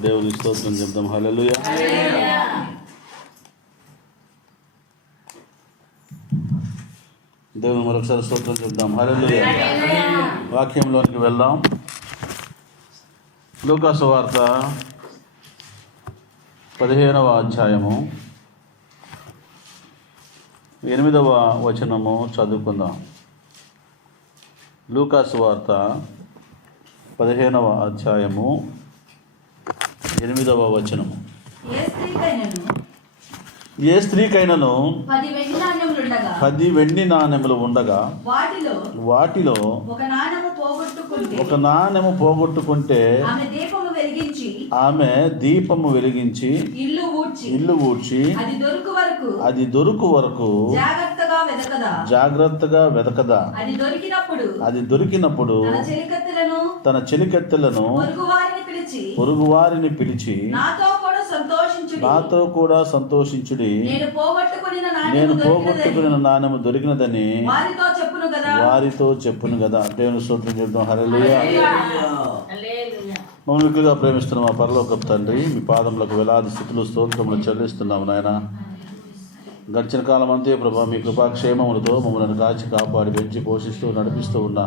దేవుని స్తోత్రం చెప్దాం. హల్లెలూయా. దేవుని మరొకసారి స్తోత్రం చెప్దాం. హల్లెలూయా. వాక్యంలోనికి వెళ్దాం. లూకా సువార్త 15వ అధ్యాయము 8వ వచనము చదువుకుందాం. లూకా సువార్త 15వ అధ్యాయము 8వ వచనము. ఏ స్త్రీకైనను 10 వెండి నాణెములు ఉండగా వాటిలో ఒక నాణెము పోగొట్టుకుంటే ఆమె దీపము వెలిగించి ఇల్లు ఊడ్చి అది దొరుకు వరకు జాగ్రత్తగా వెదకదా. అది దొరికినప్పుడు తన చెలికత్తెలను పొరుగువారిని పిలిచి నాతో కూడా సంతోషించుడి, నేను పోగొట్టుకున్న నాణెము దొరికినదని వారితో చెప్పును కదా. దేవుని స్తోత్రం చెప్తాం. హల్లెలూయా. మమ్మల్ని ఎక్కువగా ప్రేమిస్తున్న మా పరలోకపు తండ్రి, మీ పాదములకు వేలాది స్థుతులు స్తోత్రములు చెల్లిస్తున్నాము నాయన. గడిచిన కాలం అంతే ప్రభా, మీ కృపాక్షేమములతో మమ్మల్ని కాచి కాపాడి పెంచి పోషిస్తూ నడిపిస్తూ ఉన్న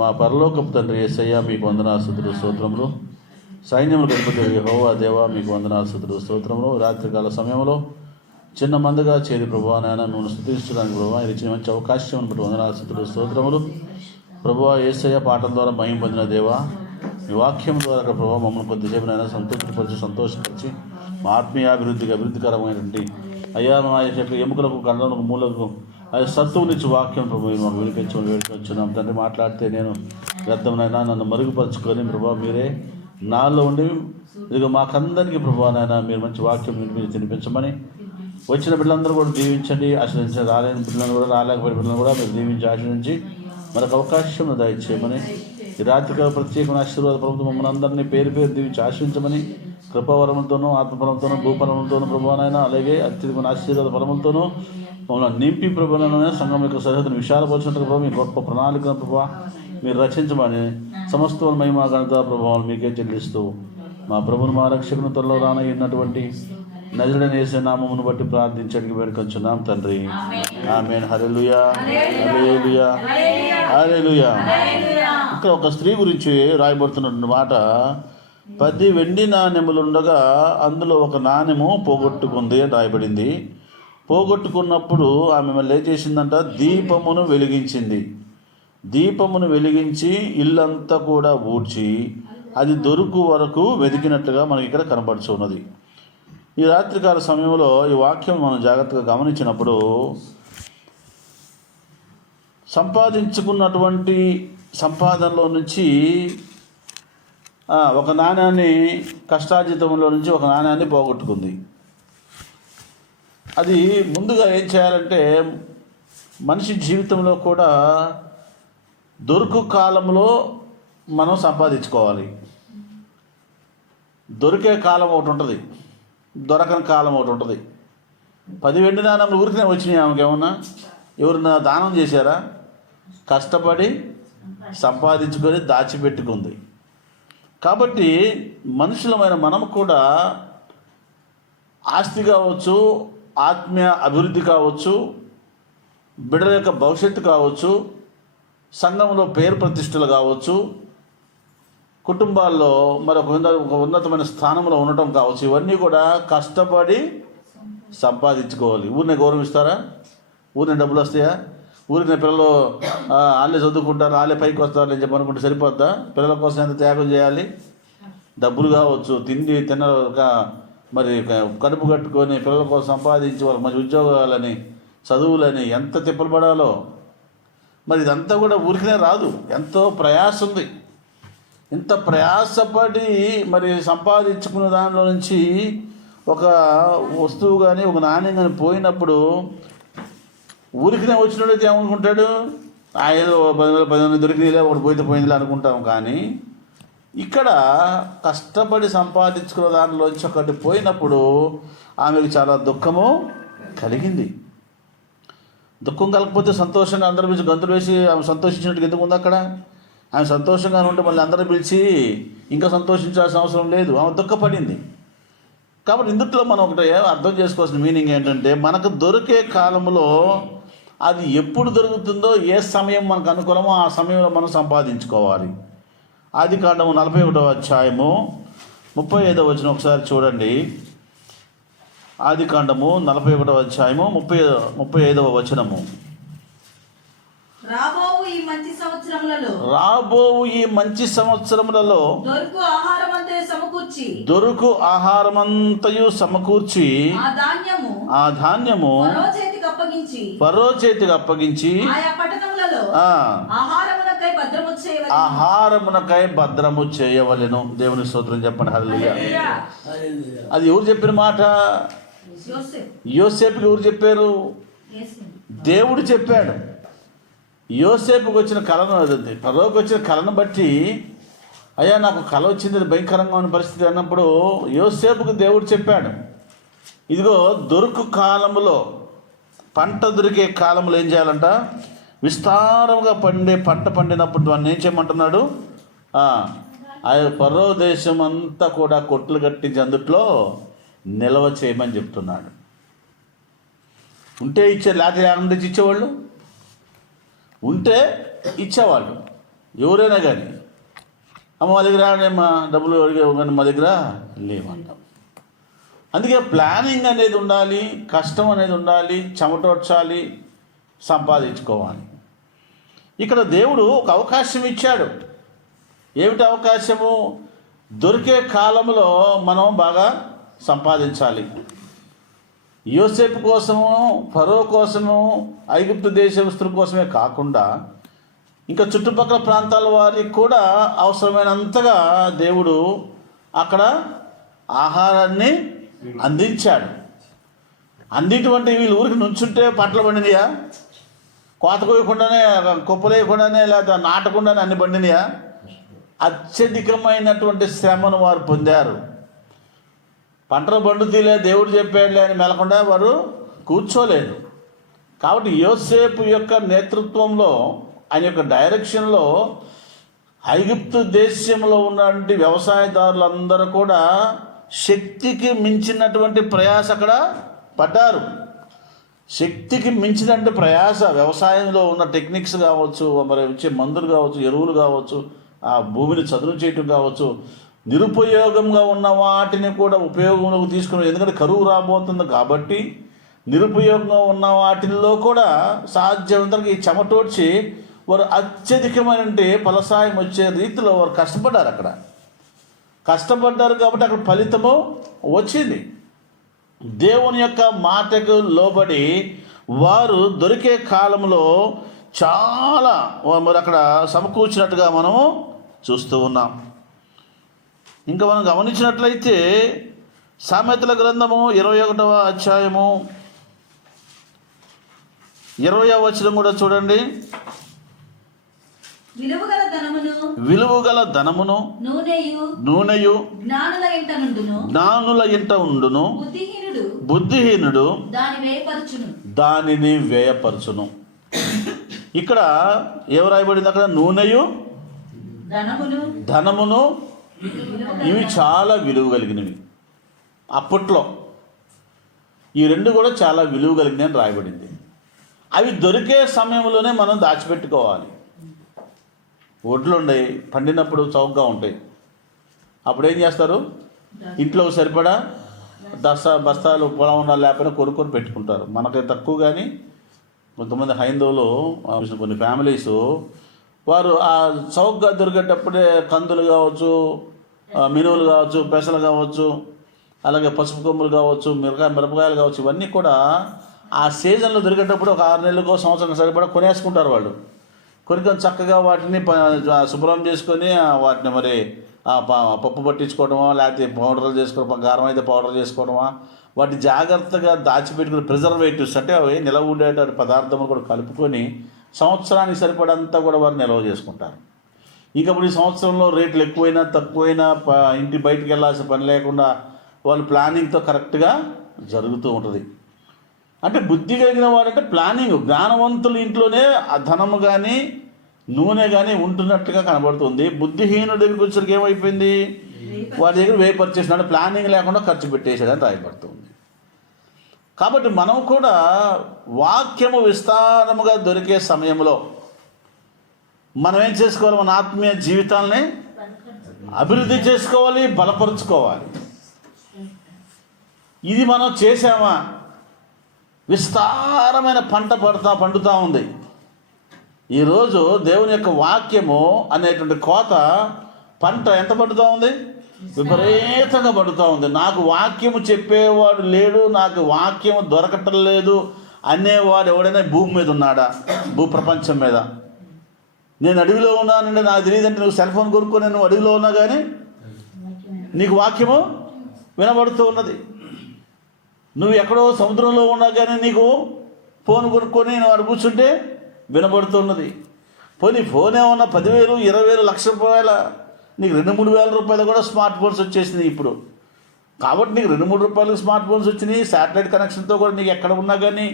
మా పరలోకపు తండ్రి యేసయ్య, మీకు వందనాలు స్తుతులు స్తోత్రములు. సైన్యములు గణపతి యెహోవా దేవా, మీకు వందనాలు స్తుతులు స్తోత్రములు. రాత్రికాల సమయంలో చిన్న మందగా చేరి ప్రభువా నాయన మిమ్మల్ని స్తుతించడానికి ప్రభువా ఇది ఇచ్చిన మంచి అవకాశం బట్టి వందనాలు స్తుతులు స్తోత్రములు. ప్రభువా యేసయ్య, పాటల ద్వారా మహిమ పొందిన దేవా, మీ వాక్యం ద్వారా ప్రభావ మమ్మల్ని కొద్దిసేపు అయినా సంతోషపరిచి మా అభివృద్ధికరమైనటువంటి అయ్యా మా యొక్క ఎముకలకు కండలకు మూలకు సత్తువునిచ్చి వాక్యం ప్రభు మాకు వేడుకొచ్చున్నాం తండ్రి. మాట్లాడితే నేను వ్యర్థమైనా నన్ను మరుగుపరుచుకొని ప్రభావ మీరే నాలో ఉండి ఇదిగో మాకందరికీ ప్రభావనైనా మీరు మంచి వాక్యం తినిపించమని వచ్చిన బిడ్డలందరూ కూడా దీవించండి, ఆశ్రయించండి. రాలేని బిడ్డలను కూడా రాలేకపోయిన బిడ్డలను కూడా మీరు దీవించి ఆశ్రయించి మనకు అవకాశం దయచేయమని, ఈ రాత్రికాల ప్రత్యేకమైన ఆశీర్వాద ప్రభుత్వం మమ్మల్ని అందరినీ పేరు దీవించి ఆశ్రయించమని, కృపావరములతోనూ ఆత్మఫలంతోనూ భూఫలములతోనూ ప్రభువనైనా అలాగే అత్యధికమైన ఆశీర్వాద ఫలములతోనూ మమ్మల్ని నింపి ప్రభువనైనా సంఘం యొక్క సరిహద్దును విశాలపరిచినట్టు ప్రభావ మీ గొప్ప ప్రణాళికను ప్రభావ మీరు రచించమని సమస్త మహిమ ఘనత ప్రభావాలు మీకే చెల్లిస్తూ మా ప్రభుని మా రక్షకుని త్వరలో రానయ్యున్నటువంటి నజరుడైన యేసు నామమును బట్టి ప్రార్థించడానికి వేడుకొంచున్నాం తండ్రి. ఆమేన్. హల్లెలూయా. హల్లెలూయా. హల్లెలూయా. ఇక్కడ ఒక స్త్రీ గురించి రాయబడుతున్న మాట, 10 వెండి నాణెములుండగా అందులో ఒక నాణెము పోగొట్టుకుంది అని రాయబడింది. పోగొట్టుకున్నప్పుడు ఆమె మళ్ళీ ఏం చేసిందంట, దీపమును వెలిగించింది. దీపమును వెలిగించి ఇల్లంతా కూడా ఊడ్చి అది దొరుకు వరకు వెతికినట్లుగా మనకి ఇక్కడ కనబడుచున్నది. ఈ రాత్రికాల సమయంలో ఈ వాక్యం మనం జాగ్రత్తగా గమనించినప్పుడు సంపాదించుకున్నటువంటి సంపాదనలో నుంచి ఒక నాణ్యాన్ని, కష్టార్జితంలో నుంచి ఒక నాణ్యాన్ని పోగొట్టుకుంది. అది ముందుగా ఏం చేయాలంటే మనిషి జీవితంలో కూడా దొరుకు కాలంలో మనం సంపాదించుకోవాలి. దొరికే కాలం ఒకటి ఉంటుంది, దొరకని కాలం ఒకటి ఉంటుంది. 10 వెండి నాణ్యాలు ఊరికనే వచ్చినాయి ఆమెకి. ఏమన్నా ఎవరన్నా దానం చేశారా? కష్టపడి సంపాదించుకొని దాచిపెట్టుకుంది. కాబట్టి మనుషులమైన మనం కూడా ఆస్తి కావచ్చు, ఆత్మీయ అభివృద్ధి కావచ్చు, బిడ్డల యొక్క భవిష్యత్తు కావచ్చు, సంఘంలో పేరు ప్రతిష్టలు కావచ్చు, కుటుంబాల్లో మరొక ఉన్నతమైన స్థానంలో ఉండటం కావచ్చు, ఇవన్నీ కూడా కష్టపడి సంపాదించుకోవాలి. ఊరిని గౌరవిస్తారా? ఊరిని డబ్బులు వస్తాయా? ఊరిని పిల్లలు వాళ్ళే చదువుకుంటారు, వాళ్ళే పైకి వస్తారు అని చెప్పి అనుకుంటే సరిపోద్దా? పిల్లల కోసం ఎంత త్యాగం చేయాలి? డబ్బులు కావచ్చు, తిండి తినక మరి కడుపు కట్టుకొని పిల్లల కోసం సంపాదించి వాళ్ళకి మంచి ఉద్యోగాలని చదువులని ఎంత తిప్పలు పడాలో. మరి ఇదంతా కూడా ఊరికనే రాదు, ఎంతో ప్రయాస ఉంది. ఇంత ప్రయాసపడి మరి సంపాదించుకున్న దానిలో నుంచి ఒక వస్తువు కానీ ఒక నాణ్యం కానీ పోయినప్పుడు ఊరికనే వచ్చినట్టయితే ఏమనుకుంటాడు, ఏదో 10,000 దొరికినలే, ఒకటి పోయితే పోయిందిలే అనుకుంటాం. కానీ ఇక్కడ కష్టపడి సంపాదించుకున్న దానిలోంచి ఒకటి పోయినప్పుడు ఆమెకు చాలా దుఃఖము కలిగింది. దుఃఖం కలగకపోతే సంతోషంగా అందరి నుంచి గంతులు వేసి ఆమె సంతోషించినట్టుగా ఎందుకు ఉంది అక్కడ? ఆమె సంతోషంగా ఉంటే మళ్ళీ అందరూ పిలిచి ఇంకా సంతోషించాల్సిన అవసరం లేదు, ఆమె దుఃఖపడింది. కాబట్టి ఇందుట్లో మనం ఒకటి అర్థం చేసుకోవాల్సిన మీనింగ్ ఏంటంటే, మనకు దొరికే కాలంలో అది ఎప్పుడు దొరుకుతుందో, ఏ సమయం మనకు అనుకూలమో ఆ సమయంలో మనం సంపాదించుకోవాలి. ఆదికాండము 41వ అధ్యాయము 35వ వచనం ఒకసారి చూడండి. ఆదికాండము 41వ అధ్యాయము 35వ వచనము. రాబోవు ఈ మంచి సంవత్సరములలో దొరుకు ఆహారమంతయు సమకూర్చి ఆ ధాన్యము ఫరో చేతికి అప్పగించి ఆహారమునకై భద్రము చేయవలెను. దేవుని స్తోత్రం చెప్పండి. హల్లెలూయా. అది ఎవరు చెప్పిన మాట? యోసేపుకి ఎవరు చెప్పారు? దేవుడు చెప్పాడు. యోసేపుకి వచ్చిన కళను, ఫరోకి వచ్చిన కళను బట్టి, అయ్యా నాకు కళ వచ్చింది, భయంకరంగా ఉన్న పరిస్థితి అన్నప్పుడు యోసేపుకు దేవుడు చెప్పాడు, ఇదిగో దొరుకు కాలములో, పంట దొరికే కాలంలో ఏం చేయాలంట? విస్తారంగా పంట పండినప్పుడు దాన్ని ఏం చేయమంటున్నాడు? ఆ ఫరో దేశం అంతా కూడా కొట్లు కట్టించి అందుట్లో నిల్వ చేయమని చెప్తున్నాడు. ఉంటే ఇచ్చారు, లేకపోతే ఆనందించి ఇచ్చేవాళ్ళు, ఉంటే ఇచ్చేవాళ్ళు ఎవరైనా కానీ. అమ్మ మా దగ్గర మా డబ్బులు అడిగావు కానీ మా దగ్గర లేవంటాం. అందుకే ప్లానింగ్ అనేది ఉండాలి, కష్టం అనేది ఉండాలి, చెమటోడ్చాలి, సంపాదించుకోవాలి. ఇక్కడ దేవుడు ఒక అవకాశం ఇచ్చాడు. ఏమిటి అవకాశము? దొరికే కాలంలో మనం బాగా సంపాదించాలి. యోసేపు కోసము, ఫరో కోసము, ఐగుప్తు దేశస్తుల కోసమే కాకుండా ఇంకా చుట్టుపక్కల ప్రాంతాల వారికి కూడా అవసరమైనంతగా దేవుడు అక్కడ ఆహారాన్ని అందించాడు. అందిటువంటి వీళ్ళు ఊరికి నుంచుంటే పంటలు పండినయా? కోత కోయకుండానే, కుప్పలేయకుండానే, లేదా నాటకుండానే అన్ని పండినయా? అత్యధికమైనటువంటి శ్రమను వారు పొందారు. పంటలు పండుతీలే, దేవుడు చెప్పాడులే అని మెలకుండా వారు కూర్చోలేదు. కాబట్టి యోసేపు యొక్క నేతృత్వంలో, ఆయన యొక్క డైరెక్షన్లో ఐగుప్తు దేశంలో ఉన్నటువంటి వ్యవసాయదారులందరూ కూడా శక్తికి మించినటువంటి ప్రయాస అక్కడ పడ్డారు. శక్తికి మించినటువంటి ప్రయాస, వ్యవసాయంలో ఉన్న టెక్నిక్స్ కావచ్చు, మరి వచ్చే మందులు కావచ్చు, ఎరువులు కావచ్చు, ఆ భూమిని చదును చేయటం కావచ్చు, నిరుపయోగంగా ఉన్న వాటిని కూడా ఉపయోగంలోకి తీసుకుని, ఎందుకంటే కరువు రాబోతుంది కాబట్టి నిరుపయోగంగా ఉన్న వాటిల్లో కూడా సాధ్యమంతకి చెమటోడ్చి వారు అత్యధికమైన ఫలసాయం వచ్చే రీతిలో వారు కష్టపడ్డారు. అక్కడ కష్టపడ్డారు కాబట్టి అక్కడ ఫలితము వచ్చింది. దేవుని యొక్క మాటకు లోబడి వారు దొరికే కాలంలో చాలా మరి అక్కడ సమకూర్చినట్టుగా మనము చూస్తూ ఉన్నాం. ఇంకా మనం గమనించినట్లయితే సామెతల గ్రంథము 21వ అధ్యాయము 20వ వచనం కూడా చూడండి. విలువగల ధనమును నూనెయు జ్ఞానుల ఇంట ఉండును, బుద్ధిహీనుడు దానిని వ్యయపరచును. ఇక్కడ ఏం రాయబడింది? అక్కడ నూనెయు ధనమును ఇవి చాలా విలువ కలిగినవి. అప్పట్లో ఈ రెండు కూడా చాలా విలువ కలిగినవి అని రాయబడింది. అవి దొరికే సమయంలోనే మనం దాచిపెట్టుకోవాలి. ఒడ్లు ఉన్నాయి, పండినప్పుడు చౌకగా ఉంటాయి. అప్పుడు ఏం చేస్తారు? ఇంట్లో సరిపడా బస్తాలు పొలం ఉన్నా లేకపోయినా కొనుక్కొని పెట్టుకుంటారు. మనకి తక్కువ. కానీ కొంతమంది హైందవులు, కొన్ని ఫ్యామిలీస్ వారు ఆ చౌకగా దొరికేటప్పుడే కందులు కావచ్చు, మినువులు కావచ్చు, పెసలు కావచ్చు, అలాగే పసుపు కొమ్ములు కావచ్చు, మిరపకాయలు కావచ్చు, ఇవన్నీ కూడా ఆ సీజన్లో దొరికేటప్పుడు ఒక 6 నెలలకో సంవత్సరం సరిపడా కొనేసుకుంటారు వాళ్ళు. కొనుక్కొని చక్కగా వాటిని శుభ్రం చేసుకొని వాటిని మరి పప్పు పట్టించుకోవడమా, లేకపోతే పౌడర్లు చేసుకోవడం, గారం అయితే పౌడర్ చేసుకోవడమా, వాటిని జాగ్రత్తగా దాచిపెట్టుకుని ప్రిజర్వేటివ్స్ అంటే అవి నిలవ ఉండేటువంటి పదార్థములు కూడా కలుపుకొని సంవత్సరానికి సరిపడంతా కూడా వారు నిల్వ చేసుకుంటారు. ఇంకప్పుడు ఈ సంవత్సరంలో రేట్లు ఎక్కువైనా తక్కువైనా ఇంటి బయటికి వెళ్ళాల్సిన పని లేకుండా వాళ్ళు ప్లానింగ్తో కరెక్ట్గా జరుగుతూ ఉంటుంది. అంటే బుద్ధి కలిగిన వారంటే ప్లానింగ్, జ్ఞానవంతుల ఇంట్లోనే ఆ ధనము కానీ నూనె కానీ ఉంటున్నట్టుగా కనబడుతుంది. బుద్ధిహీనుడి దగ్గరికి వచ్చరికి ఏమైపోయింది, వాడి దగ్గర వేపర్చేసినాడు, ప్లానింగ్ లేకుండా ఖర్చు పెట్టేసాడని రాయబడుతుంది. కాబట్టి మనం కూడా వాక్యము విస్తారముగా దొరికే సమయంలో మనం ఏం చేసుకోవాలి, మన ఆత్మీయ జీవితాలని అభివృద్ధి చేసుకోవాలి, బలపరుచుకోవాలి. ఇది మనం చేసామా, విస్తారమైన పంట పండుతూ ఉంది. ఈరోజు దేవుని యొక్క వాక్యము అనేటువంటి కోత పంట ఎంత పడుతూ ఉంది, విపరీతంగా పడుతూ ఉంది. నాకు వాక్యము చెప్పేవాడు లేడు, నాకు వాక్యము దొరకటం లేదు అనేవాడు ఎవడైనా భూమి మీద ఉన్నాడా, భూప్రపంచం మీద? నేను అడవిలో ఉన్నానండి, నాకు తెలియదంటే నువ్వు సెల్ ఫోన్ కొనుక్కొని నువ్వు అడవిలో ఉన్నా కానీ నీకు వాక్యము వినబడుతూ ఉన్నది. నువ్వు ఎక్కడో సముద్రంలో ఉన్నా కానీ నీకు ఫోన్ కొనుక్కొని నువ్వు అక్కడ కూర్చుంటే వినబడుతున్నది. పోనీ ఫోన్ ఏమన్నా 10,000, 20,000, ₹1,00,000, నీకు 2-3 వేల రూపాయలు కూడా స్మార్ట్ ఫోన్స్ వచ్చేసినాయి ఇప్పుడు. కాబట్టి నీకు 2-3 రూపాయలకు స్మార్ట్ ఫోన్స్ వచ్చినాయి. శాటిలైట్ కనెక్షన్తో కూడా నీకు ఎక్కడ ఉన్నా కానీ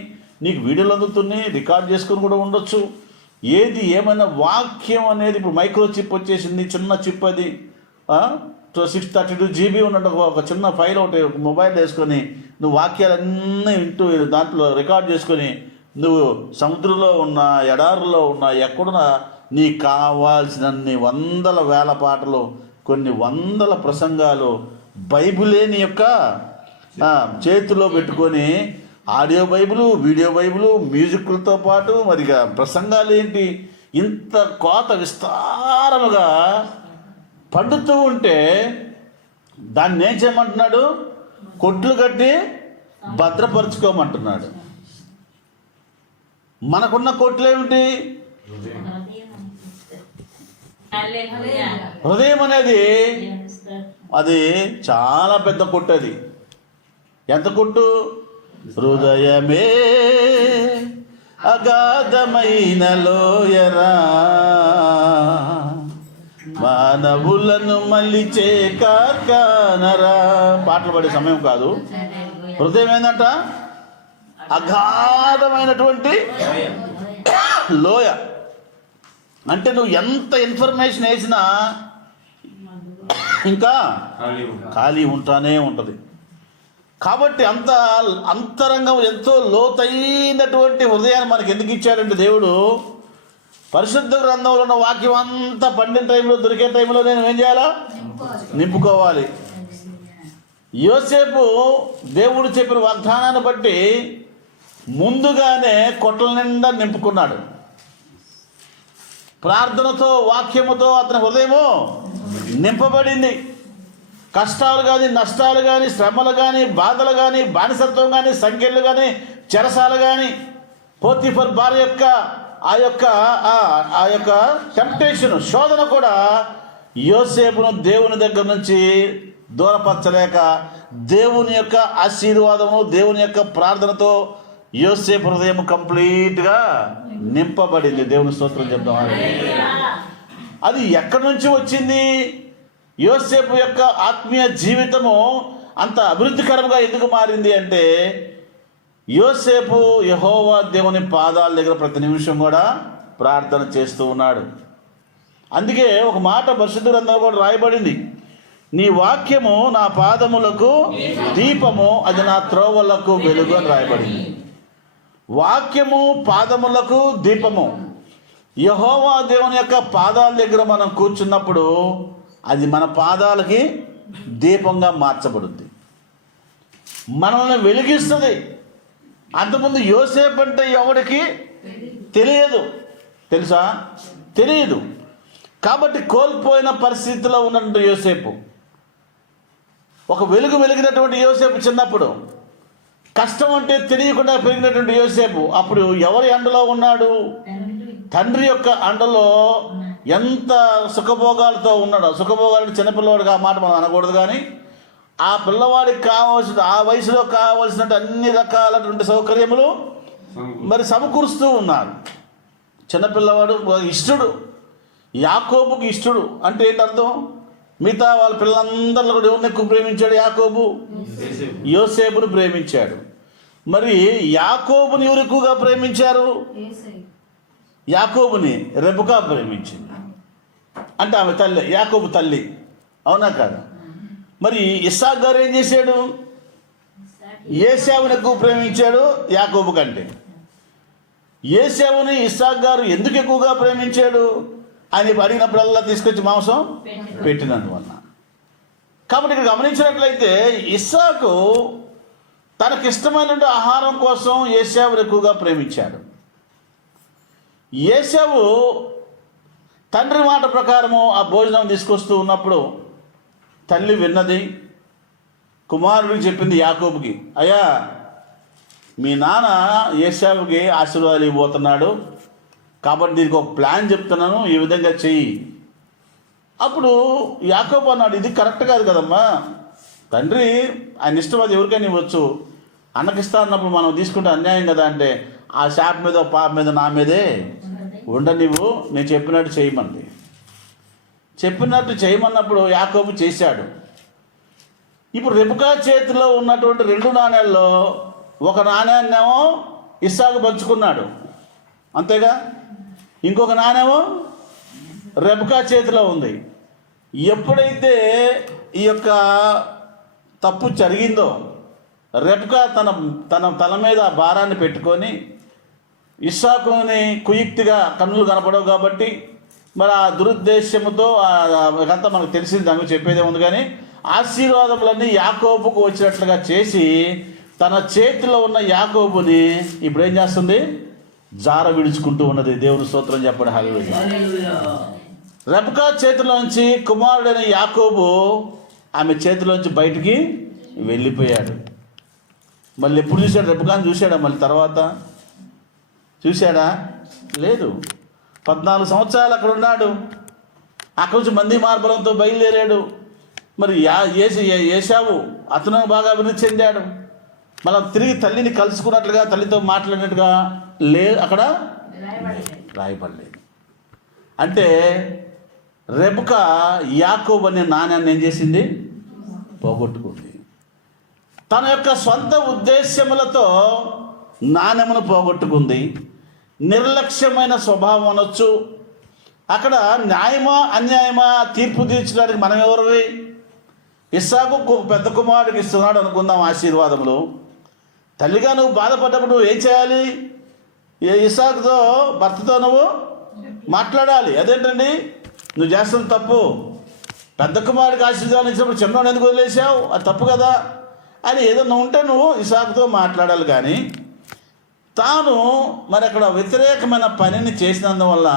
నీకు వీడియోలు అందుతున్నాయి, రికార్డ్ చేసుకుని కూడా ఉండొచ్చు. ఏది ఏమైనా వాక్యం అనేది ఇప్పుడు మైక్రో చిప్ వచ్చేసింది, చిన్న చిప్ అది 632 GB ఉన్న ఒక చిన్న ఫైల్ ఒకటి మొబైల్ వేసుకొని నువ్వు వాక్యాలన్నీ వింటూ దాంట్లో రికార్డ్ చేసుకొని నువ్వు సముద్రంలో ఉన్నా, ఎడారుల్లో ఉన్నా, ఎక్కడున్నా నీకు కావాల్సినన్ని వందల వేల పాటలు, కొన్ని వందల ప్రసంగాలు, బైబిలే నీ యొక్క చేతిలో పెట్టుకొని ఆడియో బైబిలు, వీడియో బైబిలు, మ్యూజిక్లతో పాటు మరిగా ప్రసంగాలు ఏంటి, ఇంత కోత విస్తారముగా పండుతూ ఉంటే దాన్ని ఏం చేయమంటున్నాడు, కొట్లు కట్టి భద్రపరుచుకోమంటున్నాడు. మనకున్న కొట్లు ఏమిటి, హృదయం అనేది అది చాలా పెద్ద కొట్టు. అది ఎంత కొట్టు, హృదయమే అగాధమైన లోయరా, మానవులను మలిచే కార్ఖానరా. పాటలు పాడే సమయం కాదు. హృదయం ఏంటంట, అగాధమైనటువంటి లోయ. అంటే నువ్వు ఎంత ఇన్ఫర్మేషన్ వేసినా ఇంకా ఖాళీ ఉంటానే ఉంటుంది. కాబట్టి అంత అంతరంగం, ఎంతో లోతైనటువంటి హృదయాన్ని మనకి ఎందుకు ఇచ్చాడంటే దేవుడు, పరిశుద్ధ గ్రంథంలో ఉన్న వాక్యం అంతా పండిన టైంలో, దొరికే టైంలో నేను ఏం చేయాలా, నింపుకోవాలి. యోసేపు దేవుడు చెప్పిన వాగ్దానాన్ని బట్టి ముందుగానే కొట్ల నిండా నింపుకున్నాడు. ప్రార్థనతో, వాక్యముతో అతని హృదయము నింపబడింది. కష్టాలు కానీ, నష్టాలు కానీ, శ్రమలు కానీ, బాధలు కానీ, బానిసత్వం కానీ, సంఖ్యలు కానీ, చెరసాలు కానీ, పోతీఫర్ భార్య యొక్క ఆ యొక్క టెంప్టేషన్, శోధన కూడా యోసేపును దేవుని దగ్గర నుంచి దూరపరచలేక దేవుని యొక్క ఆశీర్వాదము, దేవుని యొక్క ప్రార్థనతో యోసేపు హృదయం కంప్లీట్గా నింపబడింది. దేవుని స్తోత్రం చెప్దాం. అది ఎక్కడి నుంచి వచ్చింది? యోసేపు యొక్క ఆత్మీయ జీవితము అంత అభివృద్ధికరంగా ఎందుకు మారింది అంటే, యోసేపు యెహోవా దేవుని పాదాల దగ్గర ప్రతి నిమిషం కూడా ప్రార్థన చేస్తూ ఉన్నాడు. అందుకే ఒక మాట పరిశుద్ధ గ్రంథంలో కూడా రాయబడింది, నీ వాక్యము నా పాదములకు దీపము, అది నా త్రోవలకు వెలుగు అని రాయబడింది. వాక్యము పాదములకు దీపము. యెహోవా దేవుని యొక్క పాదాల దగ్గర మనం కూర్చున్నప్పుడు అది మన పాదాలకి దీపంగా మార్చబడుద్ది, మనల్ని వెలిగిస్తుంది. అంతకుముందు యోసేపు అంటే ఎవరికి తెలియదు, తెలుసా? తెలియదు. కాబట్టి కోల్పోయిన పరిస్థితిలో ఉన్నటువంటి యోసేపు, ఒక వెలిగినటువంటి యోసేపు చిన్నప్పుడు, కష్టం అంటే తెలియకుండా పెరిగినటువంటి యోసేపు అప్పుడు ఎవరి అండలో ఉన్నాడు? తండ్రి యొక్క అండలో ఎంత సుఖభోగాలతో ఉన్నాడో. సుఖభోగాలు చిన్నపిల్లవాడికి ఆ మాట మనం అనకూడదు, కానీ ఆ పిల్లవాడికి కావాల్సిన, ఆ వయసులో కావాల్సిన అన్ని రకాలటువంటి సౌకర్యములు మరి సమకూరుస్తూ ఉన్నారు. చిన్నపిల్లవాడు ఇష్టడు, యాకోబుకి ఇష్టడు. అంటే ఏంటి అర్థం? మిగతా వాళ్ళ పిల్లలందరిలో కూడా ఎవరిని ఎక్కువ ప్రేమించాడు? యాకోబు యోసేపును ప్రేమించాడు. మరి యాకోబుని ఎవరు ఎక్కువగా ప్రేమించారు? యాకోబుని రెబెకా ప్రేమించింది. అంటే ఆమె తల్లి, యాకోబు తల్లి, అవునా కాదు? మరి ఇస్సాకు గారు ఏం చేశాడు? ఏశావుని ఎక్కువ ప్రేమించాడు యాకోబు కంటే. ఏశావుని ఇస్సాకు గారు ఎందుకు ఎక్కువగా ప్రేమించాడు? ఆయన అడిగినప్పుడల్లా తీసుకొచ్చి మాంసం పెట్టినందువల్ల. కాబట్టి ఇక్కడ గమనించినట్లయితే ఇస్సాకు తనకిష్టమైన ఆహారం కోసం ఏశావుని ఎక్కువగా ప్రేమించాడు. ఏశావు తండ్రి మాట ప్రకారము ఆ భోజనం తీసుకొస్తూ ఉన్నప్పుడు తల్లి విన్నది, కుమారుడికి చెప్పింది యాకోబుకి, అయ్యా మీ నాన్న ఏశావుకి ఆశీర్వాదాలు ఇవ్వబోతున్నాడు, కాబట్టి దీనికి ఒక ప్లాన్ చెప్తున్నాను, ఈ విధంగా చెయ్యి. అప్పుడు యాకోబు అన్నాడు, ఇది కరెక్ట్ కాదు కదమ్మా, తండ్రి ఆయన ఇష్టం, అది ఎవరికైనా ఇవ్వచ్చు, అన్నకిస్తా అన్నప్పుడు మనం తీసుకుంటే అన్యాయం కదా. అంటే ఆ షాప్ మీద పాప మీద నా మీదే ఉండనివ్వు, నేను చెప్పినట్టు చేయమంది. చెప్పినట్టు చేయమన్నప్పుడు యాకోబు చేశాడు. ఇప్పుడు రెబెకా చేతిలో ఉన్నటువంటి 2 నాణేల్లో ఒక నాణ్యాన్నేమో ఇస్సాకు పంచుకున్నాడు, అంతేగా, ఇంకొక నాణ్యమో రెబెకా చేతిలో ఉంది. ఎప్పుడైతే ఈ యొక్క తప్పు జరిగిందో రెబెకా తన తల మీద భారాన్ని పెట్టుకొని, ఇస్సాకుని కుయుక్తిగా కన్నులు కనపడవు కాబట్టి మరి ఆ దురుద్దేశ్యముతో అదంతా మనకు తెలిసింది, దానికి చెప్పేదే ఉంది. కానీ ఆశీర్వాదములన్నీ యాకోబుకు వచ్చినట్లుగా చేసి తన చేతిలో ఉన్న యాకోబుని ఇప్పుడు ఏం చేస్తుంది? జార విడుచుకుంటూ ఉన్నది. దేవుని స్తోత్రం చెప్పండి, హల్లెలూయా. రెబెకా చేతిలోంచి కుమారుడైన యాకోబు ఆమె చేతిలోంచి బయటికి వెళ్ళిపోయాడు. మళ్ళీ ఎప్పుడు చూశాడు? రెబెకాని చూశాడా? మళ్ళీ తర్వాత చూశాడా? లేదు. 14 సంవత్సరాలు అక్కడ ఉన్నాడు. అక్కడి నుంచి మంది మార్బలంతో బయలుదేరాడు. మరి ఏశావు అతను బాగా అభివృద్ధి చెందాడు. మళ్ళీ తిరిగి తల్లిని కలుసుకున్నట్లుగా, తల్లితో మాట్లాడినట్టుగా అక్కడ రాయబడలేదు. అంటే రెబెకా యాకోబు అనే నాణ్యాన్ని ఏం చేసింది? పోగొట్టుకుంది. తన యొక్క సొంత ఉద్దేశ్యములతో నాణ్యమును పోగొట్టుకుంది. నిర్లక్ష్యమైన స్వభావం అనొచ్చు. అక్కడ న్యాయమా అన్యాయమా తీర్పు తీర్చడానికి మనం ఎవరివి? ఇస్సాకు పెద్ద కుమారుడికి ఇస్తున్నాడు అనుకుందాం ఆశీర్వాదములు. తల్లిగా నువ్వు బాధపడ్డప్పుడు నువ్వు ఏం చేయాలి? ఇస్సాకుతో, భర్తతో నువ్వు మాట్లాడాలి. అదేంటండి నువ్వు చేస్తున్న తప్పు, పెద్ద కుమారుడికి ఆశీర్వాదం ఇచ్చినప్పుడు చిన్నవాడు ఎందుకు వదిలేసావు, అది తప్పు కదా అని ఏదన్నా ఉంటే నువ్వు ఇస్సాకుతో మాట్లాడాలి. కానీ తాను మరి అక్కడ వ్యతిరేకమైన పనిని చేసినందువల్ల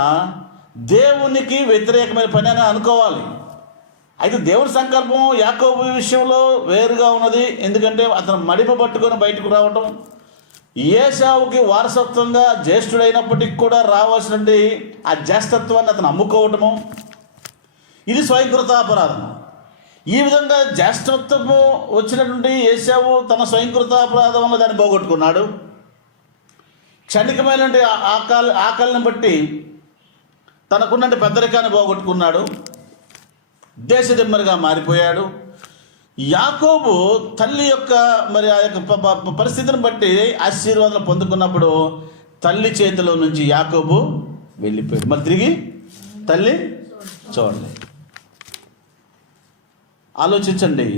దేవునికి వ్యతిరేకమైన పని అని అనుకోవాలి. అయితే దేవుని సంకల్పం యాకోబు విషయంలో వేరుగా ఉన్నది. ఎందుకంటే అతను మడిమ పట్టుకొని బయటకు రావటం, ఏశావుకి వారసత్వంగా జ్యేష్ఠుడైనప్పటికీ కూడా రావాల్సినటువంటి ఆ జ్యేష్ఠత్వాన్ని అతను అమ్ముకోవటము, ఇది స్వయంకృతాపరాధం. ఈ విధంగా జ్యేష్ఠత్వము వచ్చినటువంటి ఏశావు తన స్వయంకృతాపరాధం వల్ల దాన్ని పోగొట్టుకున్నాడు. క్షణికమైనటువంటి ఆకలిని బట్టి తనకున్నటువంటి పెద్దరికాన్ని పోగొట్టుకున్నాడు. దేశదిమ్మరిగా మారిపోయాడు. యాకోబు తల్లి యొక్క మరి ఆ యొక్క పరిస్థితిని బట్టి ఆశీర్వాదం పొందుకున్నప్పుడు తల్లి చేతిలో నుంచి యాకోబు వెళ్ళిపోయాడు. మరి తిరిగి తల్లి చూడలేదు. ఆలోచించండి,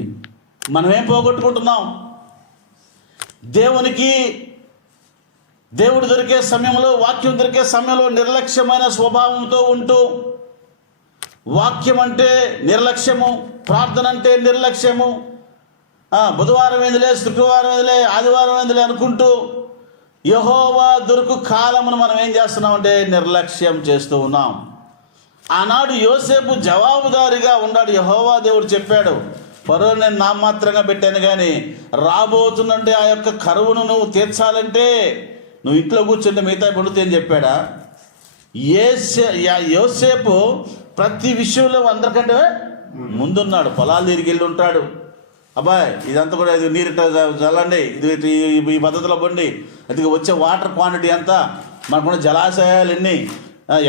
మనమేం పోగొట్టుకుంటున్నాం? దేవుడు దొరికే సమయంలో, వాక్యం దొరికే సమయంలో నిర్లక్ష్యమైన స్వభావంతో ఉంటూ, వాక్యం అంటే నిర్లక్ష్యము, ప్రార్థన అంటే నిర్లక్ష్యము, బుధవారం ఏందిలే, శుక్రవారం ఏందిలే, ఆదివారం ఏందిలే అనుకుంటూ యెహోవా దొరుకు కాలమును మనం ఏం చేస్తున్నామంటే నిర్లక్ష్యం చేస్తూ ఉన్నాం. ఆనాడు యోసేపు జవాబుదారిగా ఉన్నాడు. యెహోవా దేవుడు చెప్పాడు, ఫరో నేను నామాత్రంగా పెట్టాను, కానీ రాబోతుందంటే ఆ యొక్క కరువును నువ్వు తీర్చాలంటే నువ్వు ఇంట్లో కూర్చుంటే మిగతా పడుతుంది అని చెప్పాడా? యోసేపు ప్రతి విషయంలో అందరికంటే ముందున్నాడు. పొలాలు తిరిగి వెళ్ళి ఉంటాడు. అబ్బాయి ఇదంతా కూడా ఇది నీరు చల్లండి, ఇది ఈ పద్ధతిలో పండి, అది వచ్చే వాటర్ క్వాంటిటీ ఎంత, మనకున్న జలాశయాలు ఎన్ని,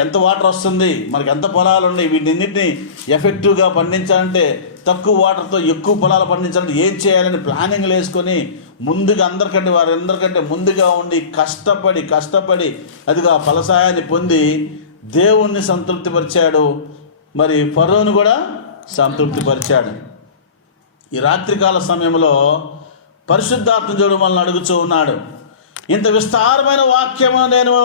ఎంత వాటర్ వస్తుంది, మనకి ఎంత పొలాలు ఉన్నాయి, వీటిన్నింటినీ ఎఫెక్టివ్గా పండించాలంటే, తక్కువ వాటర్తో ఎక్కువ పొలాలు పండించాలంటే ఏం చేయాలని ప్లానింగ్లు వేసుకొని ముందుగా వారందరికంటే ముందుగా ఉండి కష్టపడి అదిగా ఫలసాయాన్ని పొంది దేవుణ్ణి సంతృప్తిపరిచాడు. మరి ఫరోను కూడా సంతృప్తిపరిచాడు. ఈ రాత్రికాల సమయంలో పరిశుద్ధాత్మ దేవుడు మనల్ని అడుగుతూ ఉన్నాడు. ఇంత విస్తారమైన వాక్యము నేను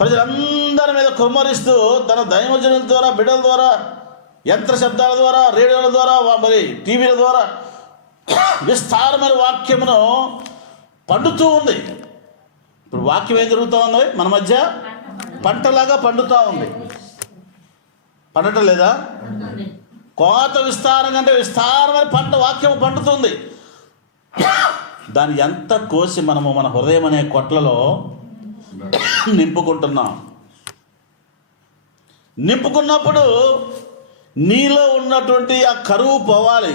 ప్రజలందరి మీద కుమ్మరిస్తూ తన దైవజనుల ద్వారా, బిడ్డల ద్వారా, యంత్ర శబ్దాల ద్వారా, రేడియోల ద్వారా, మరి టీవీల ద్వారా విస్తారమైన వాక్యమును పండుతూ ఉంది. ఇప్పుడు వాక్యం ఏం జరుగుతూ ఉంది? మన మధ్య పంటలాగా పండుతూ ఉంది. పండటం లేదా? కోత విస్తారంగా అంటే విస్తారమైన పంట వాక్యం పండుతుంది. దాన్ని ఎంత కోసి మనము మన హృదయం అనే కొట్లలో నింపుకున్నప్పుడు నీలో ఉన్నటువంటి ఆ కరువు పోవాలి,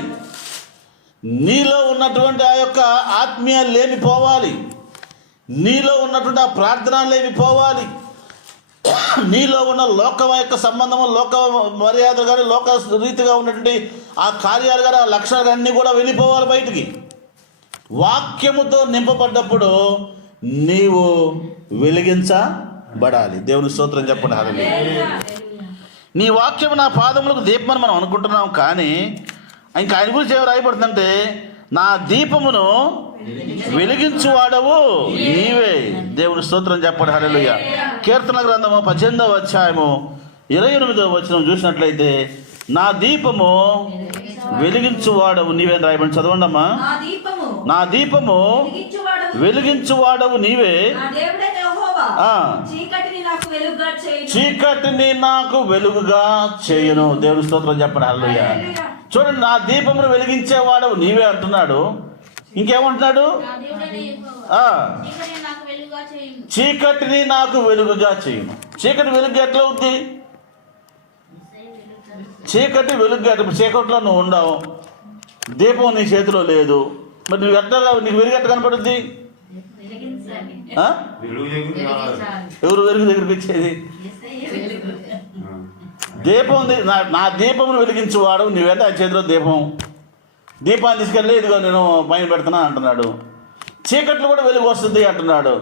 నీలో ఉన్నటువంటి ఆ యొక్క ఆత్మీయ లేమి పోవాలి, నీలో ఉన్నటువంటి ఆ ప్రార్థన లేమి పోవాలి, నీలో ఉన్న లోకం యొక్క సంబంధము, లోక మర్యాద కానీ లోక రీతిగా ఉన్నటువంటి ఆ కార్యాలు కానీ ఆ లక్షణాలన్నీ కూడా వెళ్ళిపోవాలి బయటికి. వాక్యముతో నింపబడ్డప్పుడు నీవు వెలిగించబడాలి. దేవుని స్తోత్రం చెప్పండి. హల్లెలూయా. నీ వాక్యము నా పాదములకు దీపమని మనం అనుకుంటున్నాం, కానీ ఇంకా ఆయన గురించి ఏమి రాయబడుతుందంటే, నా దీపమును వెలిగించువాడవు నీవే. దేవుని స్తోత్రం చెప్పండి. హల్లెలూయా. కీర్తన గ్రంథము 18వ అధ్యాయము 28వ వచనం చూసినట్లయితే, నా దీపము వెలిగించువాడవు నీవే రాయబడి. చదవండి అమ్మా. నా దీపము వెలిగించువాడవు నీవే, చీకటిని నాకు వెలుగుగా చేయును. దేవుని స్తోత్రం చెప్పండి. హల్లెలూయా. చూడండి, నా దీపమును వెలిగించేవాడవు నీవే అంటున్నాడు. ఇంకేమంటున్నాడు? చీకటిని నాకు వెలుగుగా చేయును. చీకటి వెలుగు ఎట్లా అవుద్ది? చీకటి వెలుగు, చీకట్లో నువ్వు ఉండవు, దీపం నీ చేతిలో లేదు, మరి నువ్వు ఎట్లా, నీకు వెలుగు ఎట్లా కనపడుద్ది? ఎవరు వెలుగు దగ్గరికి వచ్చేది? దీపం. నా దీపమును వెలిగించేవాడు నువ్వేంటే ఆ చేతిలో దీపాన్ని తీసుకెళ్ళి ఇదిగో నేను పైన పెడుతున్నా అంటున్నాడు. చీకట్లు కూడా వెలుగు వస్తుంది అంటున్నాడు.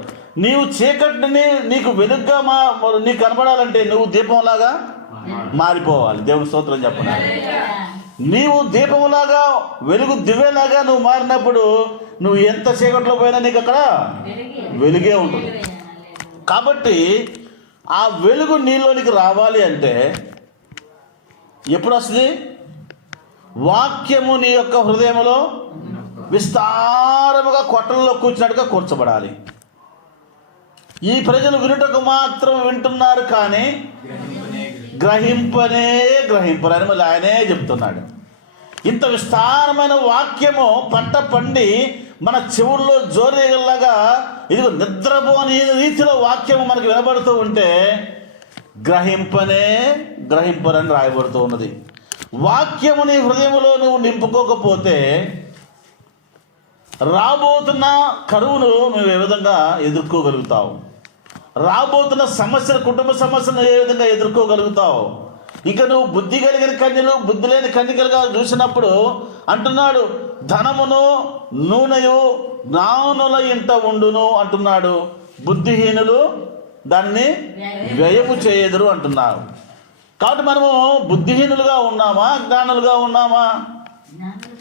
నీవు చీకటిని నీకు వెలుగుగా నీకు కనపడాలంటే నువ్వు దీపంలాగా మారిపోవాలి. దేవుని స్తోత్రం చెప్పండి. నీవు దీపంలాగా, వెలుగు దివ్వేలాగా నువ్వు మారినప్పుడు నువ్వు ఎంత చీకట్లో పోయినా నీకు అక్కడ వెలుగే ఉంటుంది. కాబట్టి ఆ వెలుగు నీలోనికి రావాలి అంటే ఎప్పుడు వస్తుంది? వాక్యము నీ యొక్క హృదయంలో విస్తారముగా కొట్టలలో కూర్చున్నట్టుగా కూర్చబడాలి. ఈ ప్రజలు వినుటకు మాత్రం వింటున్నారు, కానీ గ్రహింపరని మళ్ళీ ఆయనే చెప్తున్నాడు. ఇంత విస్తారమైన వాక్యము పంట పండి మన చెవుల్లో జోరేగల్లాగా ఇదిగో నిద్రపోని రీతిలో వాక్యము మనకు వినబడుతూ ఉంటే గ్రహింపరని రాయబడుతూ ఉన్నది. వాక్యము నీ హృదయంలో నువ్వు నింపుకోకపోతే రాబోతున్న కరువును నువ్వు ఏ విధంగా ఎదుర్కోగలుగుతావు? రాబోతున్న సమస్యలు, కుటుంబ సమస్యలను ఏ విధంగా ఎదుర్కోగలుగుతావు? ఇక నువ్వు బుద్ధి కలిగిన కన్యలు, బుద్ధి లేని కన్యకలుగా చూసినప్పుడు అంటున్నాడు, ధనమును నూనెయు జ్ఞానుల ఇంట ఉండును అంటున్నాడు, బుద్ధిహీనులు దాన్ని వ్యయము చేయదురు అంటున్నారు. కాబట్టి మనము బుద్ధిహీనులుగా ఉన్నామా, జ్ఞానులుగా ఉన్నామా?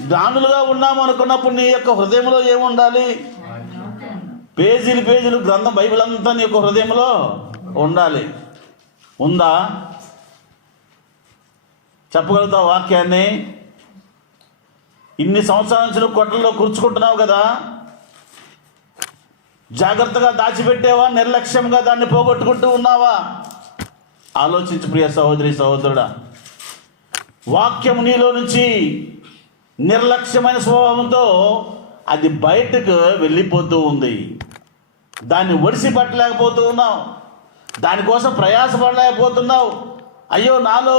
జ్ఞానులుగా ఉన్నాము అనుకున్నప్పుడు నీ యొక్క హృదయంలో ఏముండాలి? పేజీలు గ్రంథం, బైబిల్ అంతా నీ యొక్క హృదయంలో ఉండాలి. ఉందా? చెప్పగలుగుతావు వాక్యాన్ని? ఇన్ని సంవత్సరాల నుంచి నువ్వు కొట్టల్లో కూర్చుకుంటున్నావు కదా, జాగ్రత్తగా దాచిపెట్టేవా? నిర్లక్ష్యంగా దాన్ని పోగొట్టుకుంటూ ఉన్నావా? ఆలోచించు ప్రియ సహోదరి, సహోదరుడా. వాక్యం నీలో నుంచి నిర్లక్ష్యమైన స్వభావంతో అది బయటకు వెళ్ళిపోతూ ఉంది. దాన్ని ఒడిసి పట్టలేకపోతూ ఉన్నావు, దానికోసం ప్రయాసపడలేకపోతున్నావు. అయ్యో, నాలో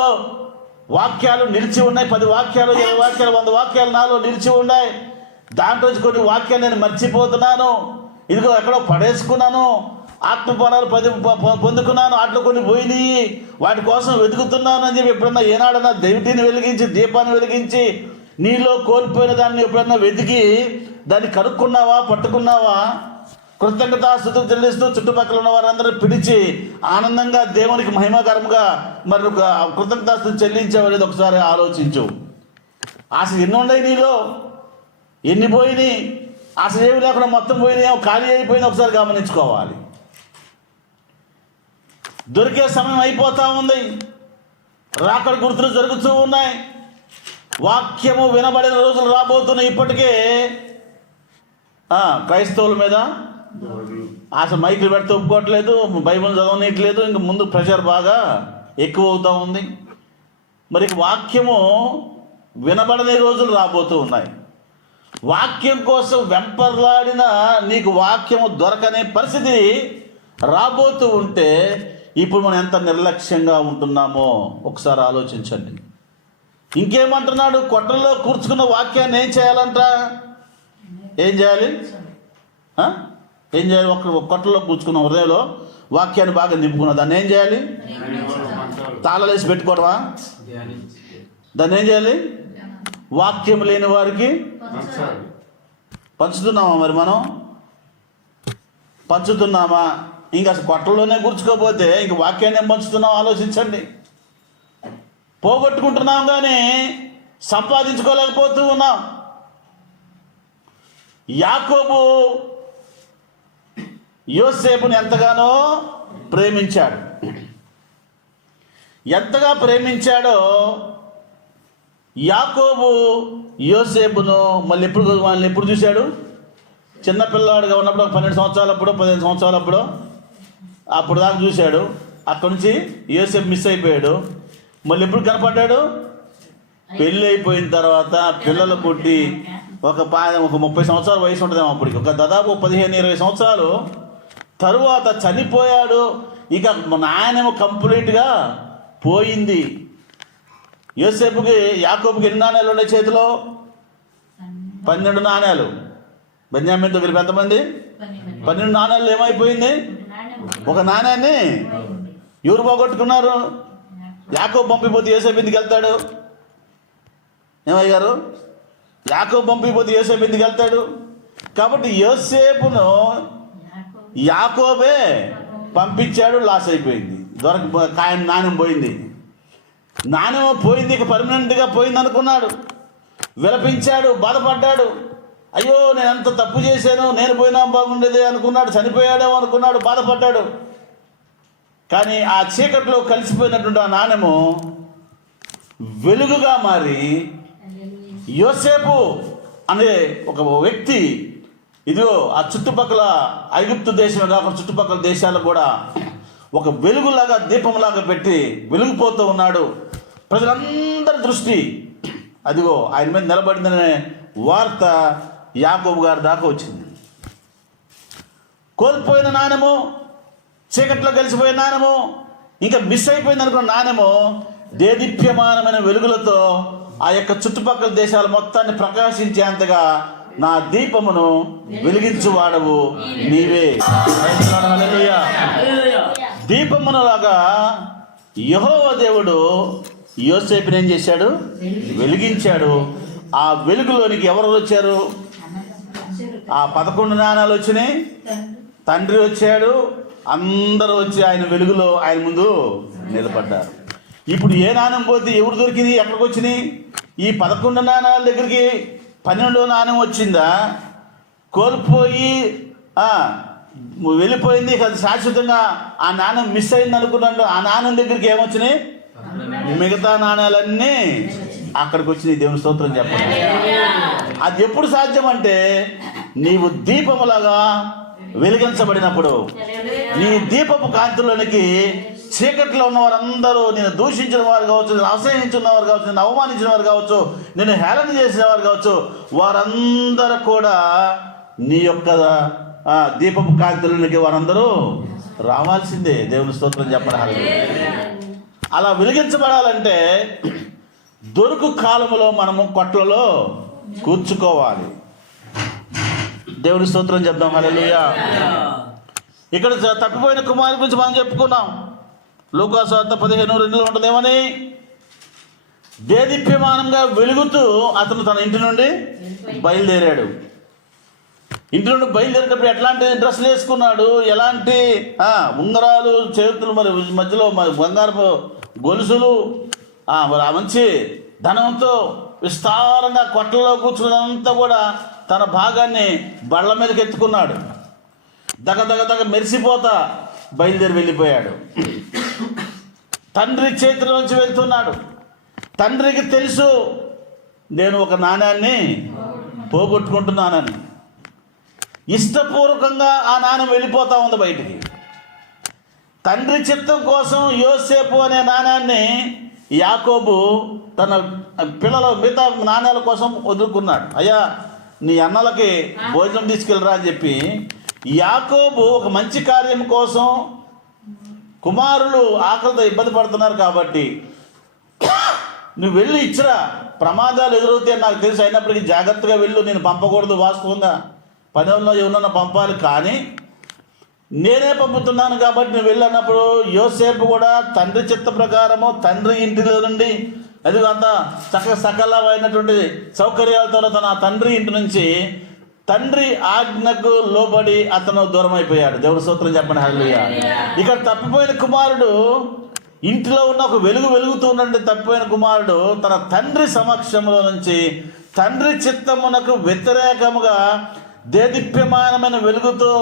వాక్యాలు నిలిచి ఉన్నాయి, 10 వాక్యాలు, 20 వాక్యాలు, 100 వాక్యాలు నాలో నిలిచి ఉన్నాయి. దాంట్లో కొన్ని వాక్యాలు నేను మర్చిపోతున్నాను, ఇదిగో ఎక్కడో పడేసుకున్నాను, ఆత్మఫలాలు పొందుకున్నాను, అట్లా కొన్ని పోయినాయి, వాటి కోసం వెతుకుతున్నాను అని చెప్పి ఎప్పుడన్నా ఏనాడన్నా దైవటిని వెలిగించి, దీపాన్ని వెలిగించి నీలో కోల్పోయిన దాన్ని ఎప్పుడన్నా వెతికి దాన్ని కనుక్కున్నావా, పట్టుకున్నావా? కృతజ్ఞతాస్తుతులు చెల్లిస్తూ చుట్టుపక్కల ఉన్న వారందరూ పిలిచి ఆనందంగా దేవునికి మహిమకరంగా మరి కృతజ్ఞతాస్తుతులు చెల్లించేవాళ్ళు ఒకసారి ఆలోచించు. అసలు ఎన్ని ఉన్నాయి నీలో, ఎన్ని పోయినాయి? అసలు ఏమి లేకుండా మొత్తం పోయినాయి, ఖాళీ అయిపోయింది, ఒకసారి గమనించుకోవాలి. దొరికే సమయం అయిపోతూ ఉంది, రాకడ గుర్తులు జరుగుతూ ఉన్నాయి, వాక్యము వినబడిన రోజులు రాబోతున్నాయి. ఇప్పటికే క్రైస్తవుల మీద అసలు మైకులు పెడితే ఒప్పుకోవట్లేదు, బైబిల్ చదవనీయట్లేదు, ఇంక ముందు ప్రెషర్ బాగా ఎక్కువ అవుతూ ఉంది. మరి వాక్యము వినబడని రోజులు రాబోతూ ఉన్నాయి. వాక్యం కోసం వెంపర్లాడిన నీకు వాక్యము దొరకనే పరిస్థితి రాబోతూ ఉంటే ఇప్పుడు మనం ఎంత నిర్లక్ష్యంగా ఉంటున్నామో ఒకసారి ఆలోచించండి. ఇంకేమంటున్నాడు? కొట్టల్లో కూర్చుకున్న వాక్యాన్ని ఏం చేయాలంట? ఏం చేయాలి? ఏం చేయాలి? ఒక కొట్టలో కూర్చుకున్న హృదయంలో వాక్యాన్ని బాగా నింపుకున్న దాన్ని ఏం చేయాలి? తాళలేసి పెట్టుకోవడమా? దాన్ని ఏం చేయాలి? వాక్యం లేని వారికి పంచుతున్నామా? మరి మనం పంచుతున్నామా? ఇంక అసలు కొట్టలోనే కూర్చుకోపోతే ఇంక వాక్యాన్ని ఏం పంచుతున్నాం ఆలోచించండి. పోగొట్టుకుంటున్నాం కానీ సంపాదించుకోలేకపోతూ ఉన్నాం. యాకోబు యోసేపుని ఎంతగానో ప్రేమించాడు. ఎంతగా ప్రేమించాడో యాకోబు యోసేపును వాళ్ళని ఎప్పుడు చూశాడు? చిన్నపిల్లాడుగా ఉన్నప్పుడు 12 సంవత్సరాలప్పుడు 15 సంవత్సరాలప్పుడు అప్పుడు దాకా చూశాడు. అక్కడి నుంచి యోసేపు మిస్ అయిపోయాడు. మళ్ళీ ఎప్పుడు కనపడ్డాడు? పెళ్ళి అయిపోయిన తర్వాత పిల్లలు పుట్టి ఒక 30 సంవత్సరాల వయసు ఉంటుందేమో అప్పటికి, ఒక దాదాపు 15-20 సంవత్సరాలు తరువాత చనిపోయాడు. ఇక నాయనేమో కంప్లీట్గా పోయింది. యోసేపుకి యాకోబుకి ఎన్ని నాణ్యాలు ఉన్నాయి చేతిలో? 12 నాణ్యాలు. బెన్యామీన్ దగ్గర ఎంతమంది? 12 నాణ్యాలు. ఏమైపోయింది? ఒక నాణ్యాన్ని ఎవరు పోగొట్టుకున్నారు? యాకోబు పంపిపోతే యోసేపు ఎందుకు వెళ్తాడు? ఏమయ్యారు? యాకోబు పంపిపోతే యోసేపు ఎందుకు వెళ్తాడు? కాబట్టి యోసేపును యాకోబే పంపించాడు. లాస్ అయిపోయింది, నాణ్యం పోయింది. నాణ్యం పోయింది, ఇక పర్మనెంట్గా పోయింది అనుకున్నాడు. విలపించాడు, బాధపడ్డాడు. అయ్యో నేను ఎంత తప్పు చేశాను, నేను పోయినా బాగుండేది అనుకున్నాడు. చనిపోయాడేమో అనుకున్నాడు, బాధపడ్డాడు. కానీ ఆ చీకట్లో కలిసిపోయినటువంటి ఆ నాణ్యము వెలుగుగా మారి యోసేపు అనే ఒక వ్యక్తి ఇదిగో ఆ చుట్టుపక్కల ఐగుప్తు దేశమే కాకుండా చుట్టుపక్కల దేశాలు కూడా ఒక వెలుగులాగా దీపంలాగా పెట్టి వెలిగిపోతూ ఉన్నాడు. ప్రజలందరి దృష్టి అదిగో ఆయన మీద నిలబడిందనే వార్త యాకోబు గారి దాకా వచ్చింది. కోల్పోయిన నాణ్యము, చీకట్లో కలిసిపోయిన నాణ్యము, ఇంకా మిస్ అయిపోయింది అనుకున్న నాణ్యము దేదీప్యమానమైన వెలుగులతో ఆ యొక్క చుట్టుపక్కల దేశాల మొత్తాన్ని ప్రకాశించేంతగా నా దీపమును వెలిగించువాడవు నీవే. హల్లెలూయా. దీపమునలాగా యెహోవా దేవుడు యోసేపుని ఏం చేశాడు? వెలిగించాడు. ఆ వెలుగులోనికి ఎవరు వచ్చారు? ఆ 11 నాణాలు వచ్చినాయి, తండ్రి వచ్చాడు, అందరూ వచ్చి ఆయన వెలుగులో ఆయన ముందు నిలబడ్డారు. ఇప్పుడు ఏ నాణ్యం పోతే ఎవరు దొరికింది? ఎక్కడికి వచ్చినాయి? ఈ 11 నాణాల దగ్గరికి 12వ నాణ్యం వచ్చిందా? కోల్పోయి వెళ్ళిపోయింది. ఇక శాశ్వతంగా ఆ నాణ్యం మిస్ అయింది అనుకున్నాడు. ఆ నాణ్యం దగ్గరికి ఏమొచ్చినాయి? మిగతా నాణ్యాలన్నీ అక్కడికి వచ్చినాయి. దేవుని స్తోత్రం చెప్పండి. అది ఎప్పుడు సాధ్యం అంటే నీవు దీపములాగా వెలిగించబడినప్పుడు, నీ దీపపు కాంతిలోనికి చీకట్లో ఉన్న వారందరూ నేను దూషించిన వారు కావచ్చు, నేను అసహించిన వారు కావచ్చు, నేను అవమానించిన వారు కావచ్చు, నేను హేళన చేసిన వారు కావచ్చు, వారందరూ కూడా నీ యొక్క దీపపు కాంతిలోనికి వారందరూ రావాల్సిందే. దేవుని స్తోత్రం చెప్పాలి. అలా వెలిగించబడాలంటే దొరుకు కాలములో మనము కొట్లలో కూర్చుకోవాలి. దేవుని స్తోత్రం చెప్దాం. హల్లెలూయా. ఇక్కడ తప్పిపోయిన కుమారుని గురించి మనం చెప్పుకున్నాం. లూకా సువార్త 15:2 ఉంటుంది. ఏమని? దేదీప్యమానంగా వెలుగుతూ అతను తన ఇంటి నుండి బయలుదేరాడు. ఇంటి నుండి బయలుదేరేటప్పుడు ఎట్లాంటి డ్రెస్సులు వేసుకున్నాడు, ఎలాంటి ఉంగరాలు, చేతులు, మరి మధ్యలో మరి బంగారపు గొలుసులు, మరి మంచి ధనంతో విస్తారంగా కొట్టలో కూర్చున్నంతా కూడా తన భాగాన్ని బళ్ళ మీదకి ఎత్తుకున్నాడు. దగ మెరిసిపోతా బయలుదేరి వెళ్ళిపోయాడు. తండ్రి చేతుల నుంచి వెళ్తున్నాడు. తండ్రికి తెలుసు నేను ఒక నాణ్యాన్ని పోగొట్టుకుంటున్నానని. ఇష్టపూర్వకంగా ఆ నాణ్యం వెళ్ళిపోతా ఉంది బయటికి. తండ్రి చిత్తం కోసం యోసేపు అనే నాణ్యాన్ని యాకోబు తన పిల్లల మిగతా నాణ్యాల కోసం వదులుకున్నాడు. అయ్యా నీ అన్నలకి భోజనం తీసుకెళ్ళరా అని చెప్పి యాకోబు ఒక మంచి కార్యం కోసం, కుమారులు ఆకలితో ఇబ్బంది పడుతున్నారు కాబట్టి నువ్వు వెళ్ళి ఇచ్చిరా, ప్రమాదాలు ఎదురవుతాయి నాకు తెలుసు, అయినప్పటికీ జాగ్రత్తగా వెళ్ళు, నేను పంపకూడదు, వాస్తవంగా పనుల్లో ఎవరన్నా పంపాలి, కానీ నేనే పంపుతున్నాను కాబట్టి నువ్వు వెళ్ళినప్పుడు యోసేపు కూడా తండ్రి చిత్త ప్రకారము తండ్రి ఇంటిలో నుండి అది అంత సకలమైనటువంటి సౌకర్యాలతో తన తండ్రి ఇంటి నుంచి తండ్రి ఆజ్ఞకు లోబడి అతను దూరం అయిపోయాడు. దేవుడి స్తోత్రం చెప్పండి, హల్లెలూయా. ఇక్కడ తప్పిపోయిన కుమారుడు, ఇంటిలో ఉన్న ఒక వెలుగుతూ ఉన్నటువంటి తప్పిపోయిన కుమారుడు తన తండ్రి సమక్షంలో నుంచి తండ్రి చిత్తమునకు వ్యతిరేకముగా దేదీప్యమానమైన వెలుగుతో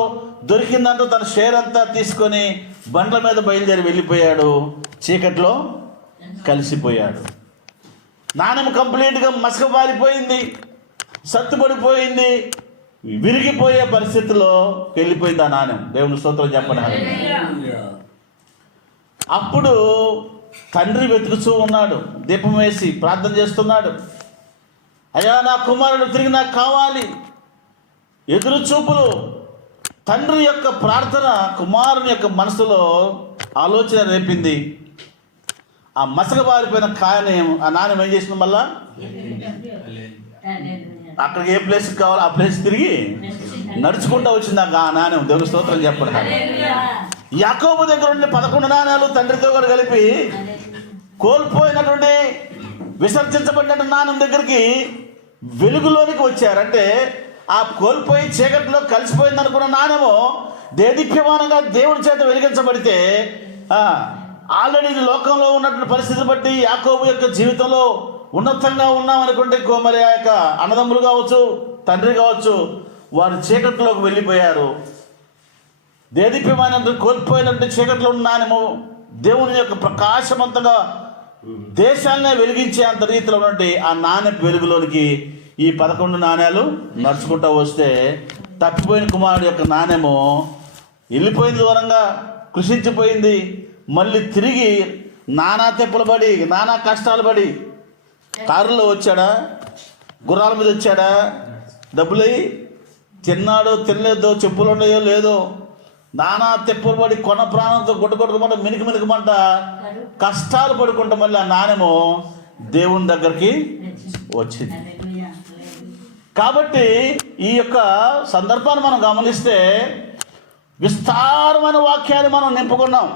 దొరికిందంటూ తన షేర్ అంతా తీసుకొని బండ్ల మీద బయలుదేరి వెళ్ళిపోయాడు. చీకట్లో కలిసిపోయాడు. నాణ్యం కంప్లీట్గా మసకబారిపోయింది, సత్తుపడిపోయింది, విరిగిపోయే పరిస్థితిలో వెళ్ళిపోయింది ఆ నాణ్యం. దేవుని స్తోత్రం చెప్పండి, హల్లెలూయా. అప్పుడు తండ్రి వెతుకుతూ ఉన్నాడు, దీపం వేసి ప్రార్థన చేస్తున్నాడు. అయ్యా నా కుమారుడు తిరిగి నాకు కావాలి. ఎదురు చూపులు. తండ్రి యొక్క ప్రార్థన కుమారుని యొక్క మనసులో ఆలోచన రేపింది. ఆ మసకబారిపోయిన కాయనం ఆ నాణ్యం ఏం చేసింది, మళ్ళా అక్కడికి ఏ ప్లేస్ కావాలో ఆ ప్లేస్ తిరిగి నడుచుకుంటూ వచ్చింది ఆ నాణ్యం. దేవుని స్తోత్రం చెప్పండి. యాకోబు దగ్గర ఉండే 11 నాణ్యాలు తండ్రితో కూడా కలిపి కోల్పోయినటువంటి విసర్జించబడిన నాణ్యం దగ్గరికి వెలుగులోనికి వచ్చారంటే ఆ కోల్పోయి చీకట్లో కలిసిపోయింది అనుకున్న నాణ్యము దేదీప్యమానంగా దేవుడి చేత వెలిగించబడితే ఆల్రెడీ లోకంలో ఉన్నటువంటి పరిస్థితిని బట్టి యాకోబు యొక్క జీవితంలో ఉన్నతంగా ఉన్నామనుకుంటే మరి ఆ యొక్క అన్నదమ్ములు కావచ్చు, తండ్రి కావచ్చు, వారు చీకట్లోకి వెళ్ళిపోయారు. దేదీప్యమైన కోల్పోయినటువంటి చీకట్లో ఉన్న నాణ్యము దేవుని యొక్క ప్రకాశవంతంగా దేశాన్నే వెలిగించే అంత రీతిలో ఉన్నటువంటి ఆ నాణ్యపు వెలుగులోనికి ఈ 11 నాణ్యాలు నడుచుకుంటూ వస్తే తప్పిపోయిన కుమారుడు యొక్క నాణ్యము వెళ్ళిపోయింది, దూరంగా కృషించిపోయింది. మళ్ళీ తిరిగి నానా తెప్పులు పడి, నానా కష్టాలు పడి, కారులో వచ్చాడా, గుర్రాల మీద వచ్చాడా, డబ్బులై తిన్నాడో తినలేదో, చెప్పులు ఉన్నాయో లేదో, నానా తెప్పులు పడి కొన ప్రాణంతో కొట్టుమంట మినికిమంట కష్టాలు పడుకుంటా మళ్ళీ ఆ నాణ్యము దేవుని దగ్గరికి వచ్చింది. కాబట్టి ఈ యొక్క సందర్భాన్ని మనం గమనిస్తే విస్తారమైన వాక్యాలు మనం నింపుకున్నాం.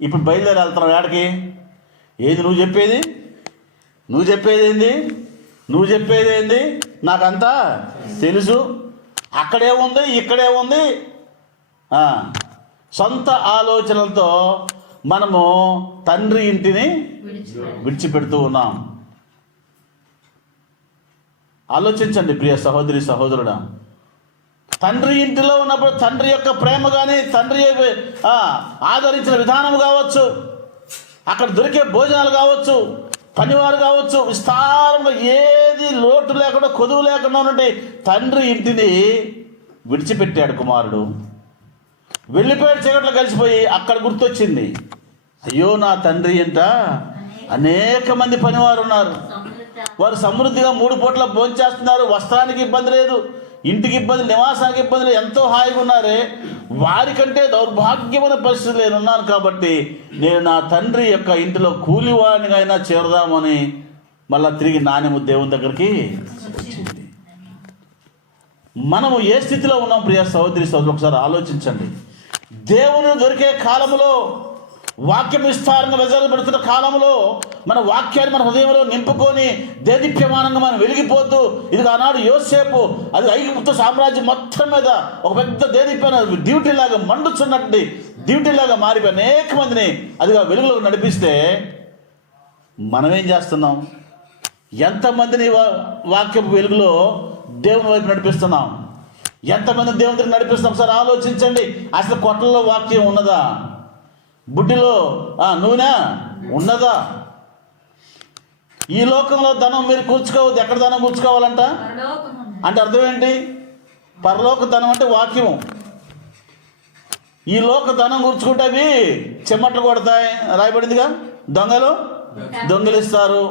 ఇప్పుడు బయలుదేరి వెళ్తున్నాం ఏడికి? ఏది నువ్వు చెప్పేది? నువ్వు చెప్పేది ఏంది? నాకంతా తెలుసు, అక్కడే ఉంది, ఇక్కడే ఉంది. సొంత ఆలోచనలతో మనము తండ్రి ఇంటిని విడిచిపెడుతూ ఉన్నాం. ఆలోచించండి ప్రియ సహోదరి సహోదరుడా. తండ్రి ఇంటిలో ఉన్నప్పుడు తండ్రి యొక్క ప్రేమ కానీ, తండ్రి ఆదరించిన విధానం కావచ్చు, అక్కడ దొరికే భోజనాలు కావచ్చు, పనివారు కావచ్చు, విస్తారంగా ఏది లోటు లేకుండా కొదువు లేకుండా ఉన్నట్టు తండ్రి ఇంటిని విడిచిపెట్టాడు కుమారుడు. వెళ్ళిపోయాడు, చీకట్లో కలిసిపోయి. అక్కడ గుర్తొచ్చింది, అయ్యో నా తండ్రి ఇంట అనేక మంది పనివారు ఉన్నారు, వారు సమృద్ధిగా 3 పూట్ల భోంచేస్తున్నారు, వస్త్రానికి ఇబ్బంది లేదు, ఇంటికి ఇబ్బంది, నివాసానికి ఇబ్బంది లేదు, ఎంతో హాయిగా ఉన్నారే, వారికంటే దౌర్భాగ్యమైన పరిస్థితులు నేను ఉన్నాను కాబట్టి నేను నా తండ్రి యొక్క ఇంటిలో కూలివాడిగా అయినా చేరదామని మళ్ళా తిరిగి నాణ్యము దేవుని దగ్గరికి వచ్చింది. మనము ఏ స్థితిలో ఉన్నాం ప్రియ సహోదరి సహోదరు, ఒకసారి ఆలోచించండి. దేవుని దొరికే కాలంలో, వాక్యం విస్తారంగా వెజలు పెడుతున్న కాలంలో మన వాక్యాన్ని మన హృదయంలో నింపుకొని దేదీప్యమానంగా మనం వెలిగిపోతూ, ఇది ఆనాడు యోసేపు అది ఐగుప్తు సామ్రాజ్యం మొత్తం మీద ఒక పెద్ద దేదీప్యమైన డ్యూటీలాగా మండుచున్నట్టు డ్యూటీలాగా మారిపోయి అనేక మందిని అదిగా వెలుగులోకి నడిపిస్తే మనమేం చేస్తున్నాం? ఎంతమందిని వాక్యపు వెలుగులో దేవుని వైపు నడిపిస్తున్నాం? ఎంతమంది దేవుని దగ్గర నడిపిస్తున్నాం? ఒకసారి ఆలోచించండి. అసలు కొట్లలో వాక్యం ఉన్నదా? బుడ్డిలో నూనె ఉన్నదా? ఈ లోకంలో ధనం మీరు కూర్చుకోవద్దు. ఎక్కడ ధనం కూర్చుకోవాలంట అంటే అర్థం ఏంటి? పరలోక ధనం అంటే వాక్యము. ఈ లోక ధనం కూర్చుకుంటే అవి చెమట్లు కొడతాయి, రాయబడిందిగా. దొంగలు దొంగిలిస్తారు.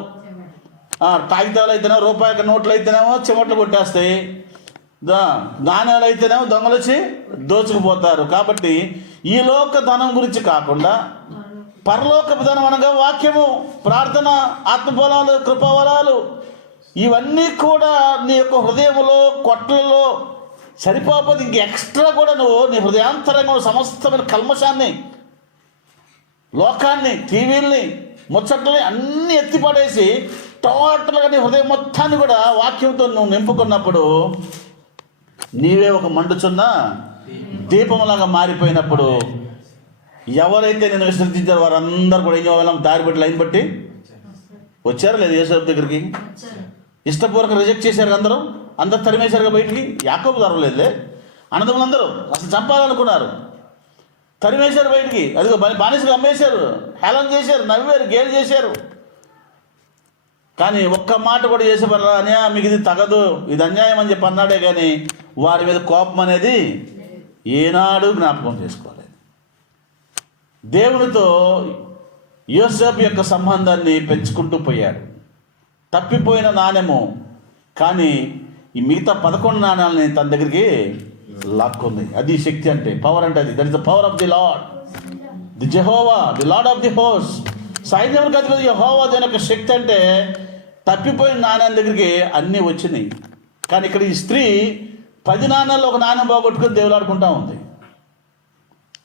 కాగితాలు అయితేనేమో, రూపాయల నోట్లు అయితేనేమో చెమట్లు కొట్టేస్తాయి, నాణ్యాలు అయితేనేమో దొంగలు వచ్చి దోచుకుపోతారు. కాబట్టి ఈ లోక ధనం గురించి కాకుండా పరలోకపు ధనం అనగా వాక్యము, ప్రార్థన, ఆత్మఫలాలు, కృపావరాలు, ఇవన్నీ కూడా నీ యొక్క హృదయంలో కొట్లలో సరిపోకపోతే ఇంక ఎక్స్ట్రా కూడా నువ్వు నీ హృదయాంతరంగా సమస్తమైన కల్మషాన్ని, లోకాన్ని, టీవీల్ని, ముచ్చట్లని అన్నీ ఎత్తిపడేసి టోటల్గా నీ హృదయం మొత్తాన్ని కూడా వాక్యంతో నువ్వు నింపుకున్నప్పుడు నీవే ఒక మండుచున్న దీపంలాగా మారిపోయినప్పుడు ఎవరైతే నేను విశ్రమించారో వారందరూ కూడా ఏం చేయాలి? దారి బట్టి లైన్ బట్టి వచ్చారా లేదు యేసయ్య దగ్గరికి? ఇష్టపూర్వక రిజెక్ట్ చేశారు. అందరూ తరిమేశారుగా బయటికి. యాకోబు తరవలేదులే, అన్నదమ్ములందరూ అసలు చంపాలనుకున్నారు, తరిమేశారు బయటికి. అదిగో బానిసగా అమ్మేశారు, హేళన చేశారు, నవ్వారు, గేలు చేశారు. కానీ ఒక్క మాట కూడా చేసేవారు, అన్యా మీకు ఇది తగదు, ఇది అన్యాయం అని చెప్పి అన్నాడే కానీ వారి మీద కోపం అనేది ఏనాడు జ్ఞాపకం చేసుకోలేదు. దేవునితో యోసేపు యొక్క సంబంధాన్ని పెంచుకుంటూ పోయాడు. తప్పిపోయిన నాణెము కానీ ఈ మిగతా 11 నాణ్యాలని తన దగ్గరికి లాక్కుంది. అది శక్తి అంటే, పవర్ అంటే అది. That is the power of the lord, the Jehovah, the lord of the host. సైన్యానికి అధిపతి యెహోవా దాని యొక్క శక్తి అంటే తప్పిపోయిన నాణ్యం దగ్గరికి అన్నీ వచ్చినాయి. కానీ ఇక్కడ ఈ స్త్రీ 10 నాణ్యాల్లో ఒక నాణ్యం పోగొట్టుకుని దేవులాడుకుంటా ఉంది.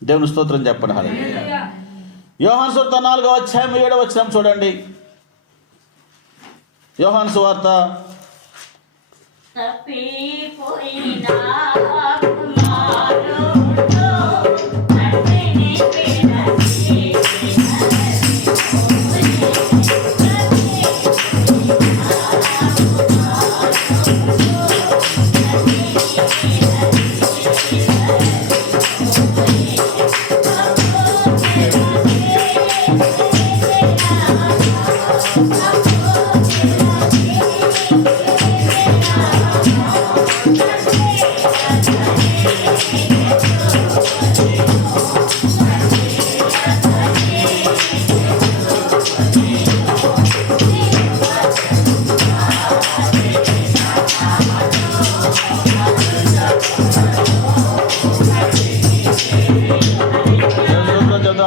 దేవుని స్తోత్రం చెప్పండి. హల్లెలూయా. యోహాను సువార్త 4వ అధ్యాయం 7వ వచనం చూడండి. యోహాను సువార్త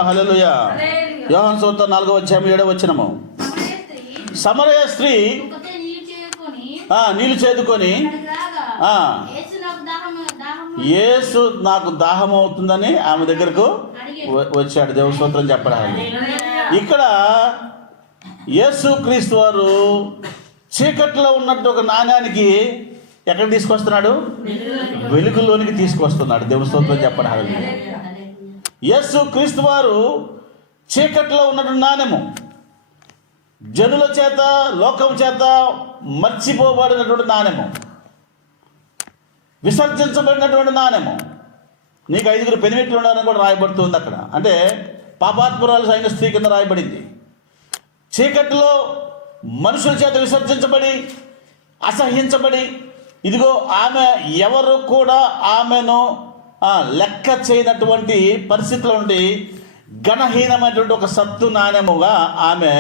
హల్లెలూయా. యోహాను సువార్త 4వ అధ్యాయం 7వ వచనము. సమరయ స్త్రీ నీళ్లు చేదుకొని యేసు నాకు దాహం అవుతుందని ఆమె దగ్గరకు వచ్చాడు. దేవుని స్తోత్రం చెప్పడానికి ఇక్కడ యేసు క్రీస్తు వారు చీకట్లో ఉన్నట్టు ఒక నాణ్యానికి ఎక్కడ తీసుకొస్తున్నాడు? వెలుగులోనికి తీసుకొస్తున్నాడు. దేవుని స్తోత్రం చెప్పడానికి యేసు క్రీస్తు వారు చీకట్లో ఉన్నటువంటి నాణ్యము, జనుల చేత, లోకం చేత మర్చిపోబడినటువంటి నాణ్యము, విసర్జించబడినటువంటి నాణ్యము. నీకు 5 పెనిమిట్లు ఉన్నారని కూడా రాయబడుతుంది అక్కడ. అంటే పాపాత్మురాలు అయిన స్త్రీ కింద రాయబడింది. చీకటిలో మనుషుల చేత విసర్జించబడి, అసహ్యించబడి, ఇదిగో ఆమె ఎవరు కూడా ఆమెను లెక్క చేయనటువంటి పరిస్థితిలో ఉండి ఘనహీనమైనటువంటి ఒక సత్తు నాణ్యముగా ఆమె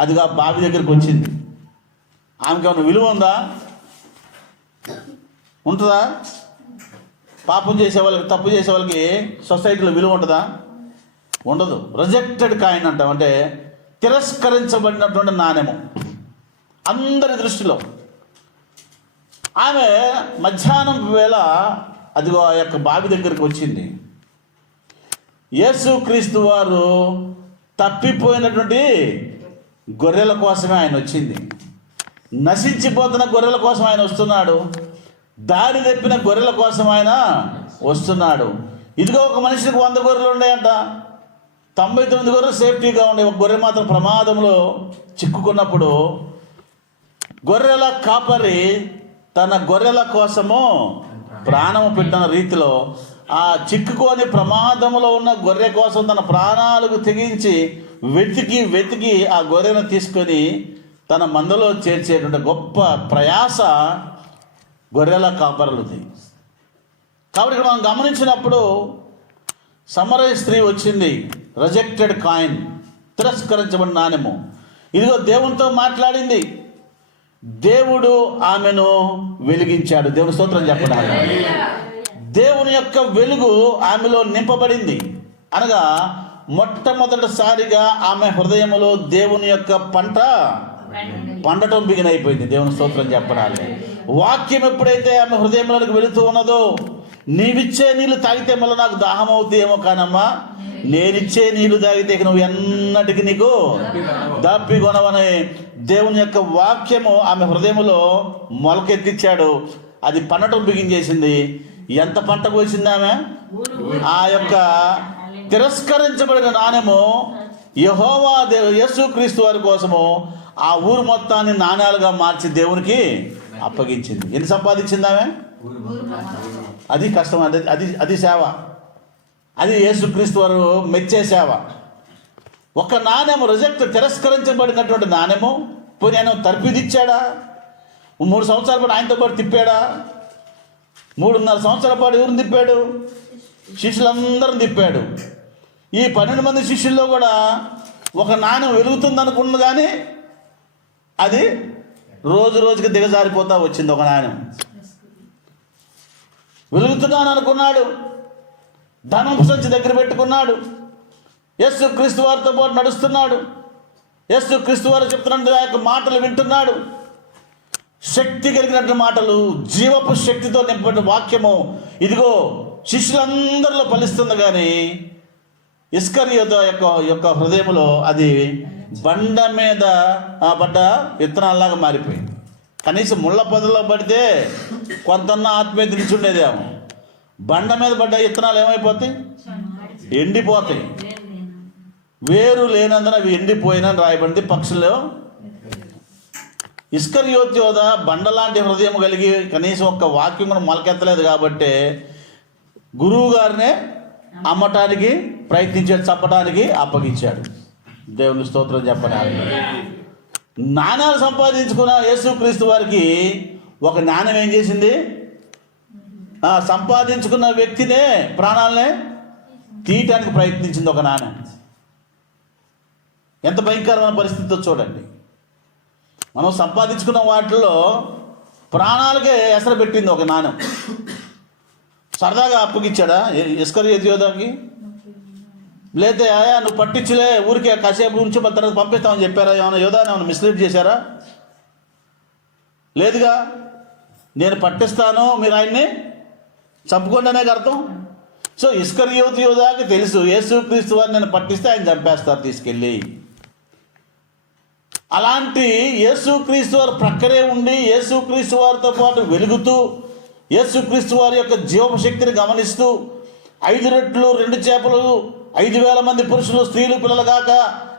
అదిగా బావి దగ్గరికి వచ్చింది. ఆమెకి ఏమైనా విలువ ఉందా? ఉంటుందా? పాపం చేసే వాళ్ళకి, తప్పు చేసే వాళ్ళకి సొసైటీలో విలువ ఉంటుందా? ఉండదు. రిజెక్టెడ్ కాయిన్ అంటాం, అంటే తిరస్కరించబడినటువంటి నాణ్యము అందరి దృష్టిలో. ఆమె మధ్యాహ్నం వేళ అదిగో ఆ యొక్క బావి దగ్గరికి వచ్చింది. యేసు క్రీస్తు వారు తప్పిపోయినటువంటి గొర్రెల కోసమే ఆయన వచ్చింది. నశించిపోతున్న గొర్రెల కోసం ఆయన వస్తున్నాడు. దారి తప్పిన గొర్రెల కోసం ఆయన వస్తున్నాడు. ఇదిగో ఒక మనిషికి 100 గొర్రెలు ఉన్నాయంట. 99 గొర్రెలు సేఫ్టీగా ఉండే, ఒక గొర్రె మాత్రం ప్రమాదంలో చిక్కుకున్నప్పుడు గొర్రెల కాపరి తన గొర్రెల కోసము ప్రాణము పెట్టిన రీతిలో ఆ చిక్కుకొని ప్రమాదంలో ఉన్న గొర్రె కోసం తన ప్రాణాలకు తెగించి వెతికి ఆ గొర్రెను తీసుకొని తన మందలో చేర్చేటువంటి గొప్ప ప్రయాస గొర్రెల కాపరులది. కాబట్టి ఇక్కడ మనం గమనించినప్పుడు సమరయ స్త్రీ వచ్చింది, రిజెక్టెడ్ కాయిన్, తిరస్కరించబడిన నాణెము. ఇదిగో దేవునితో మాట్లాడింది, దేవుడు ఆమెను వెలిగించాడు. దేవుని స్తోత్రం చెప్పడానికి దేవుని యొక్క వెలుగు ఆమెలో నింపబడింది. అనగా మొట్టమొదటిసారిగా ఆమె హృదయములో దేవుని యొక్క పండటం బిగినైపోయింది. దేవుని స్తోత్రం చెప్పడానికి వాక్యం ఎప్పుడైతే ఆమె హృదయంలోకి వెళుతూ ఉన్నదో, నీవిచ్చే నీళ్ళు తాగితే మళ్ళీ నాకు దాహం అవుతాయేమో కానమ్మా, నేనిచ్చే నీళ్లు తాగితే నువ్వు ఎన్నటికి నీకు దప్పికొనవని దేవుని యొక్క వాక్యము ఆమె హృదయంలో మొలకెత్తిచ్చాడు. అది పండటం బిగించేసింది. ఎంత పంట కోసింది ఆమె? ఆ యొక్క తిరస్కరించబడిన నాణెము యెహోవా యేసుక్రీస్తు వారి కోసము ఆ ఊరు మొత్తాన్ని నాణ్యాలుగా మార్చి దేవునికి అప్పగించింది. ఎన్ని సంపాదించింది ఆమె? అది కష్టం. అది సేవ. అది యేసుక్రీస్తు వారు మెచ్చే సేవ. ఒక నాణ్యము తిరస్కరించబడినటువంటి నాణ్యము పోయి ఆయన తర్పిదిచ్చాడా? 3 సంవత్సరాల పాటు ఆయనతో పాటు తిప్పాడా? 3.5 సంవత్సరాల పాటు ఎవరిని తిప్పాడు? శిష్యులందరిని తిప్పాడు. ఈ 12 మంది శిష్యుల్లో కూడా ఒక నాణ్యం వెలుగుతుంది అనుకున్నది, కానీ అది రోజుకి దిగజారిపోతా వచ్చింది. ఒక నాణ్యం వెలుగుతున్నాను అనుకున్నాడు, ధనం సంచి దగ్గర పెట్టుకున్నాడు, యేసుక్రీస్తు వారితో పాటు నడుస్తున్నాడు, యేసుక్రీస్తు వారు చెప్తున్నట్టు ఆ యొక్క మాటలు వింటున్నాడు. శక్తి కలిగినటువంటి మాటలు, జీవపు శక్తితో నింపబడిన వాక్యము ఇదిగో శిష్యులందరిలో ఫలిస్తుంది. కానీ ఇస్కరియోతు యొక్క హృదయంలో అది బండ మీద పడ్డ విత్తనాల్లాగా మారిపోయింది. కనీసం ముళ్ళ పొదలో పడితే కొంతన్నా ఆత్మీయత నిలిచుండేదేమో. బండ మీద పడ్డ విత్తనాలు ఏమైపోతాయి? ఎండిపోతాయి. వేరు లేనందున అవి ఎండిపోయినని రాయబడింది పక్షుల్లో. ఇస్కరియోతు బండలాంటి హృదయం కలిగి కనీసం ఒక్క వాక్యం కూడా మొలకెత్తలేదు కాబట్టి గురువు గారినే అమ్మటానికి ప్రయత్నించాడు, చంపడానికి అప్పగించాడు. దేవుని స్తోత్రం చెప్పడానికి నాణ్యాలు సంపాదించుకున్న యేసుక్రీస్తు వారికి ఒక నాణ్యం ఏం చేసింది? సంపాదించుకున్న వ్యక్తినే ప్రాణాలనే తీయటానికి ప్రయత్నించింది ఒక నాణ్యం. ఎంత భయంకరమైన పరిస్థితితో చూడండి. మనం సంపాదించుకున్న వాటిల్లో ప్రాణాలకే ఎసరు పెట్టింది ఒక నాణ్యం. సరదాగా అప్పగిచ్చాడా ఇస్కరియోతు యోధాకి? లేతే ఆయా నువ్వు పట్టించులే, ఊరికే కాసేపు ఉంచి తర్వాత పంపిస్తామని చెప్పారా? ఏమైనా యోధాని ఏమైనా మిస్లీడ్ చేశారా? లేదుగా. నేను పట్టిస్తాను, మీరు ఆయన్ని చంపుకోండి అనే అర్థం. సో ఇస్కరియోతు యోధాకి తెలుసు, యేసుక్రీస్తు వారిని నేను పట్టిస్తే ఆయన చంపేస్తారు తీసుకెళ్ళి. అలాంటి యేసుక్రీస్తు వారు ప్రక్కనే ఉండి యేసుక్రీస్తు వారితో పాటు వెలుగుతూ యేసుక్రీస్తు వారి యొక్క జీవశక్తిని గమనిస్తూ 5 రొట్టెలు 2 చేపలు 5,000 మంది పురుషులు స్త్రీలు పిల్లలు కాక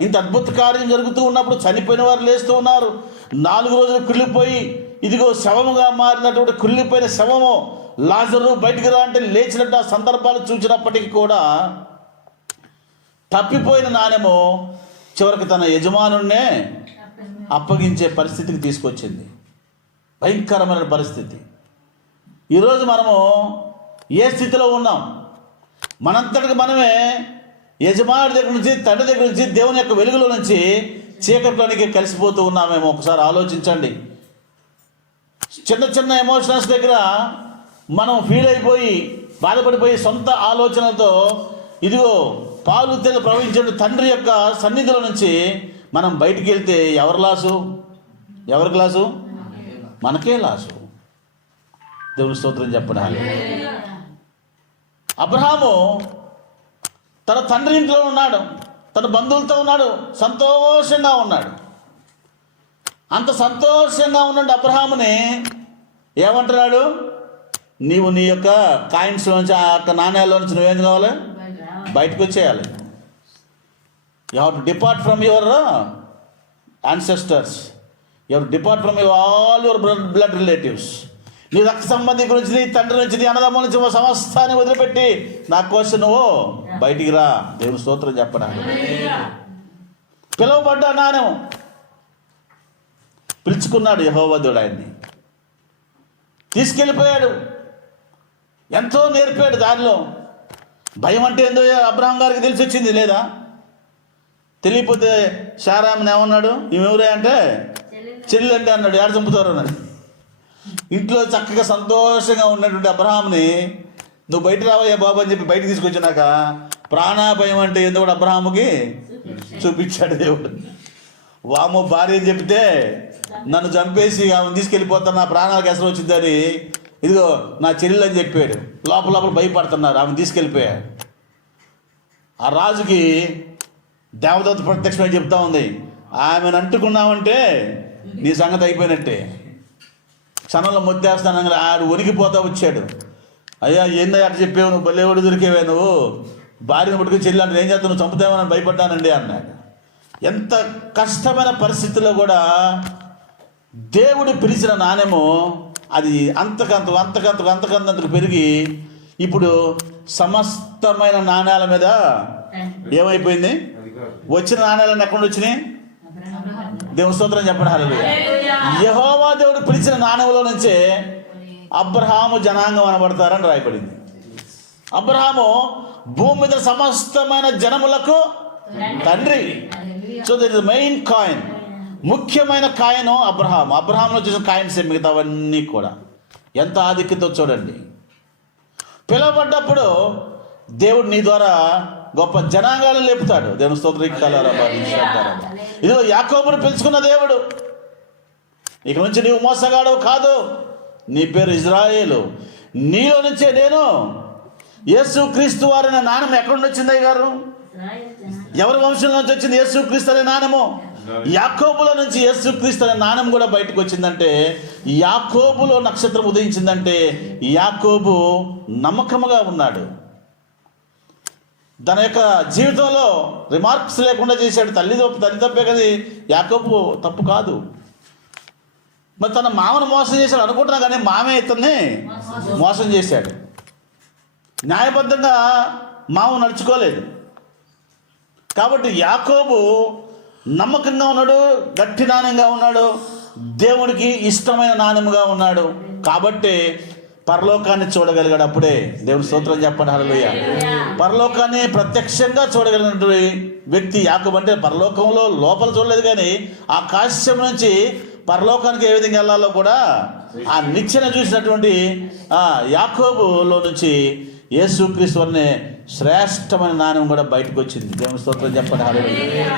ఇంత అద్భుత కార్యం జరుగుతూ ఉన్నప్పుడు చనిపోయిన వారు లేస్తూ ఉన్నారు. 4 రోజులు కుళ్ళిపోయి ఇదిగో శవముగా మారినటువంటి కుళ్ళిపోయిన శవము లాజరు బయటికి రా అంటే లేచినట్టు ఆ సందర్భాలు చూసినప్పటికీ కూడా తప్పిపోయిన నాణ్యము చివరికి తన యజమానున్నే అప్పగించే పరిస్థితికి తీసుకొచ్చింది. భయంకరమైన పరిస్థితి. ఈరోజు మనము ఏ స్థితిలో ఉన్నాం? మనంతటికి మనమే యజమానుడి దగ్గర నుంచి, తండ్రి దగ్గర నుంచి, దేవుని యొక్క వెలుగులో నుంచి చీకట్లోనికి కలిసిపోతూ ఉన్నామేమో ఒకసారి ఆలోచించండి. చిన్న చిన్న ఎమోషనల్స్ దగ్గర మనం ఫీల్ అయిపోయి బాధపడిపోయి సొంత ఆలోచనలతో ఇదిగో పాలు తెలు ప్రవహించే తండ్రి యొక్క సన్నిధిలో నుంచి మనం బయటికి వెళ్తే ఎవరి లాసు? మనకే లాసు. దేవుని స్తోత్రం చెప్పడానికి అబ్రహాము తన తండ్రి ఇంట్లో ఉన్నాడు, తన బంధువులతో ఉన్నాడు, సంతోషంగా ఉన్నాడు. అంత సంతోషంగా ఉన్న అబ్రహాముని ఏమంటున్నాడు? నీవు నీ యొక్క కాయిన్స్ నుంచి, ఆ యొక్క నాణ్యాల నుంచి నువ్వేం కావాలి? బయటకు వచ్చేయాలి. You have to depart from your ancestors. You have to depart from all your blood relatives. నీ రక్త సంబంధి గురించి, నీ తండ్రి నుంచి, నీ అన్నదమ్ముల నుంచి సమస్తాన్ని వదిలిపెట్టి నా కోసం నువ్వు బయటికి రా. దేవుని స్తోత్రం చెప్పడా. పిలువబడ్డా నానేమో పిలుచుకున్నాడు యెహోవా దేవుడు, ఆయన్ని తీసుకెళ్ళిపోయాడు. ఎంతో నేర్పాడు దారిలో. భయం అంటే ఏందో అబ్రహాం గారికి తెలిసి వచ్చింది లేదా? తెలియకపోతే శారామ్ని ఏమన్నాడు? ఈమెవరే అంటే చెల్లి అంటే అన్నాడు. ఏడ చంపుతారు అన్నాడు. ఇంట్లో చక్కగా సంతోషంగా ఉన్నటువంటి అబ్రహాంని నువ్వు బయట రావయ్యా బాబు అని చెప్పి బయటకు తీసుకొచ్చినాక ప్రాణాభయం అంటే ఏందో కూడా అబ్రహాముకి చూపించాడు దేవుడు. వామో భార్య అని చెప్తే నన్ను చంపేసి ఆమెను తీసుకెళ్ళిపోతాను, నా ప్రాణాలకు ఎసరు వచ్చిందని, ఇదిగో నా చెల్లెలు అని చెప్పాడు. లోపల లోపల భయపడుతున్నారు. ఆమెను తీసుకెళ్ళిపోయాడు. ఆ రాజుకి దేవదూత ప్రత్యక్షమై చెప్తా ఉంది, ఆమెను అంటుకున్నావంటే నీ సంగతి అయిపోయినట్టే. క్షణంలో మొత్తేస్తాను. ఆడు వణికిపోతా వచ్చాడు. అయ్యా ఏందో అట్లా చెప్పావు, నువ్వు బల్లేవాడు దొరికేవే, నువ్వు భార్యను పట్టుకుని చెల్లి అంటే ఏం చేస్తావు, నువ్వు చంపుతావని భయపడ్డానండి అన్నాడు. ఎంత కష్టమైన పరిస్థితుల్లో కూడా దేవుడు పిలిచిన నాణ్యము అది అంతకంతకు పెరిగి ఇప్పుడు సమస్తమైన నాణ్యాల మీద ఏమైపోయింది? వచ్చిన నాణ్యాలన్నీ ఎక్కడ వచ్చినాయి? దేవుని స్తోత్రం చెప్పండి. హల్లెలూయా. యెహోవా దేవుడు పిలిచిన నాణ్యంలో నుంచే అబ్రహాము జనాంగం అనబడతారని రాయబడింది. అబ్రహాము భూమి మీద సమస్తమైన జనములకు తండ్రి. So that is main coin, ముఖ్యమైన కాయను అబ్రహాం. అబ్రహాంలో చూసిన కాయిన్స్ మిగతావన్నీ కూడా ఎంత ఆధిక్యతో చూడండి. పిలువబడ్డప్పుడు దేవుడు నీ ద్వారా గొప్ప జనాంగాలను లేపుతాడు. దేవుని స్తోత్రం. ఇదిగో యాకోబును పిలుచుకున్న దేవుడు, ఇక నుంచి నీవు మోసగాడవు కాదు, నీ పేరు ఇజ్రాయేలు, నీలో నుంచే నేను యేసుక్రీస్తు వారైన నాణ్యం ఎక్కడి నుంచి వచ్చింది గారు? ఎవరి వంశంలో నుంచి వచ్చింది యేసుక్రీస్తు అనే నాణ్యము? యాకోబులో నుంచి యేసుక్రీస్తు అనే నాణ్యం కూడా బయటకు వచ్చిందంటే, యాకోబులో నక్షత్రం ఉదయించిందంటే యాకోబు నమ్మకముగా ఉన్నాడు. తన యొక్క జీవితంలో రిమార్క్స్ లేకుండా చేశాడు. తల్లి తప్పే కదా, యాకోబు తప్పు కాదు. మరి తన మామను మోసం చేశాడు అనుకుంటున్నా, కానీ మామే ఇతన్ని మోసం చేశాడు. న్యాయబద్ధంగా మామ నడుచుకోలేదు. కాబట్టి యాకోబు నమ్మకంగా ఉన్నాడు, గట్టి నాణ్యంగా ఉన్నాడు, దేవుడికి ఇష్టమైన నాణ్యముగా ఉన్నాడు. కాబట్టి పరలోకాన్ని చూడగలిగాడు. అప్పుడే దేవుని స్తోత్రం చెప్పండి. హల్లెలూయా. పరలోకాన్ని ప్రత్యక్షంగా చూడగలిగినటువంటి వ్యక్తి యాకోబు. అంటే పరలోకంలో లోపల చూడలేదు, కానీ ఆకాశం నుంచి పరలోకానికి ఏ విధంగా వెళ్ళాలో కూడా ఆ నిచ్చెన చూసినటువంటి యాకోబులో నుంచి యేసుక్రీస్తు అనే శ్రేష్టమైన నాణ్యం కూడా బయటకు వచ్చింది. దేవుని స్తోత్రం చెప్పండి. హల్లెలూయా.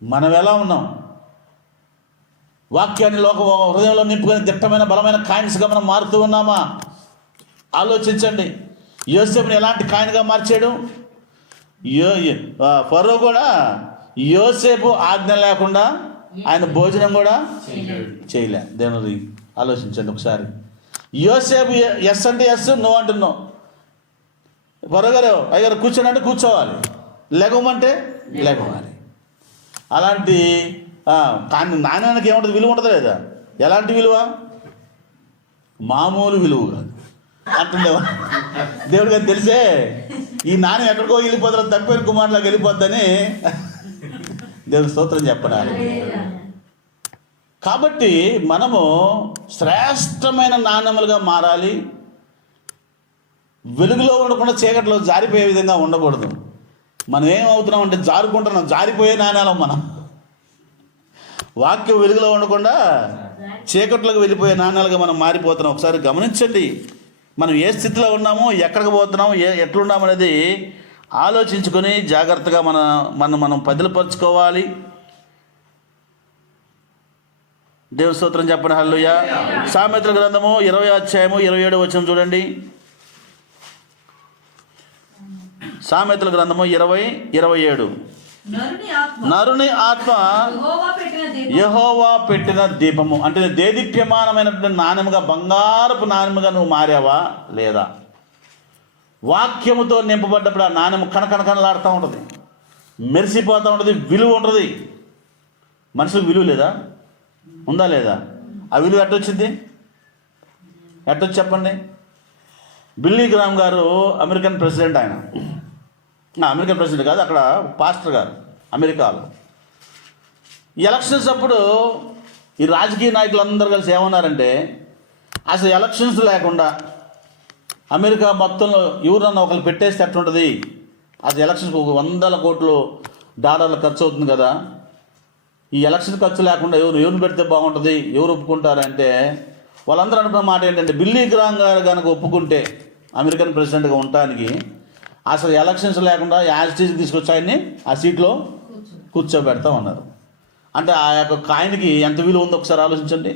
మనం ఎలా ఉన్నాం? వాక్యాన్ని హృదయంలో నింపుకొని దిట్టమైన బలమైన కాయిన్స్గా మనం మారుతూ ఉన్నామా? ఆలోచించండి. యోసేపుని ఎలాంటి కాయిన్గా మార్చాడు? ఫరో కూడా యోసేపు ఆజ్ఞ లేకుండా ఆయన భోజనం కూడా చేయలే. దేవుని ఆలోచించండి ఒకసారి. యోసేపు ఎస్ అంటే ఎస్, నో అంటే నో. ఫరో గారు అయ్యారు కూర్చోని అంటే కూర్చోవాలి, లెగమంటే లెగవాలి. అలాంటి కానీ నాణ్యానికి ఏముంటుంది? విలువ ఉంటుందా లేదా? ఎలాంటి విలువ? మామూలు విలువ కాదు అంటుండేవా? దేవుడు గారు తెలిసే ఈ నాణ్యం ఎక్కడికో వెళ్ళిపోతారో, తప్పిన కుమారులాగా వెళ్ళిపోద్దని దేవుని స్తోత్రం చెప్పడాలి. కాబట్టి మనము శ్రేష్టమైన నాణ్యములుగా మారాలి. వెలుగులో ఉండకుండా చీకట్లో జారిపోయే విధంగా ఉండకూడదు. మనం ఏమవుతున్నాం అంటే జారుకుంటున్నాం, జారిపోయే నాణ్యాలం మనం. వాక్యం వెలుగులో ఉండకుండా చీకట్లోకి వెళ్ళిపోయే నాణ్యాలుగా మనం మారిపోతున్నాం. ఒకసారి గమనించండి, మనం ఏ స్థితిలో ఉన్నామో, ఎక్కడికి పోతున్నామో, ఎట్లున్నాము అనేది ఆలోచించుకొని జాగ్రత్తగా మనం పదిలపరుచుకోవాలి. దేవుని స్తోత్రం చెప్పండి. హల్లెలూయా. సామెతల గ్రంథము 20వ అధ్యాయము 27వ వచనం చూడండి. సామెతల గ్రంథము 20:27. నరుని ఆత్మ యెహోవా పెట్టిన దీపము అంటే దేదీప్యమానమైనటువంటి నాణ్యముగా, బంగారపు నాణ్యముగా నువ్వు మారావా లేదా? వాక్యముతో నింపబడ్డప్పుడు ఆ నాణ్యము కనకనకనలాడుతూ ఉంటుంది, మెరిసిపోతూ ఉంటుంది, విలువ ఉంటుంది. మనుషులకు విలువ లేదా? ఉందా లేదా? ఆ విలువ ఎట్టొచ్చింది? ఎట్టొచ్చి చెప్పండి. బిల్లీ గ్రామ్ గారు అమెరికన్ ప్రెసిడెంట్. ఆయన అమెరికన్ ప్రెసిడెంట్ కాదు, అక్కడ పాస్టర్ గారు అమెరికాలో. ఈ ఎలక్షన్స్ అప్పుడు ఈ రాజకీయ నాయకులందరూ కలిసి ఏమన్నారంటే, అసలు ఎలక్షన్స్ లేకుండా అమెరికా మొత్తంలో ఎవరన్నా ఒకరు పెట్టేస్తే ఎట్లుంటుంది, అసలు ఎలక్షన్స్కి $100 కోట్లు ఖర్చు అవుతుంది కదా, ఈ ఎలక్షన్ ఖర్చు లేకుండా ఎవరిని పెడితే బాగుంటుంది, ఎవరు ఒప్పుకుంటారంటే, వాళ్ళందరూ అనుకున్న మాట ఏంటంటే, బిల్లీ గ్రామ్ గారు కనుక ఒప్పుకుంటే అమెరికన్ ప్రెసిడెంట్గా ఉండటానికి అసలు ఎలక్షన్స్ లేకుండా యాజిటీస్కి తీసుకొచ్చి ఆయన్ని ఆ సీట్లో కూర్చోబెడతామన్నారు. అంటే ఆ యొక్క కాయిన్కి ఎంత విలువ ఉందో ఒకసారి ఆలోచించండి.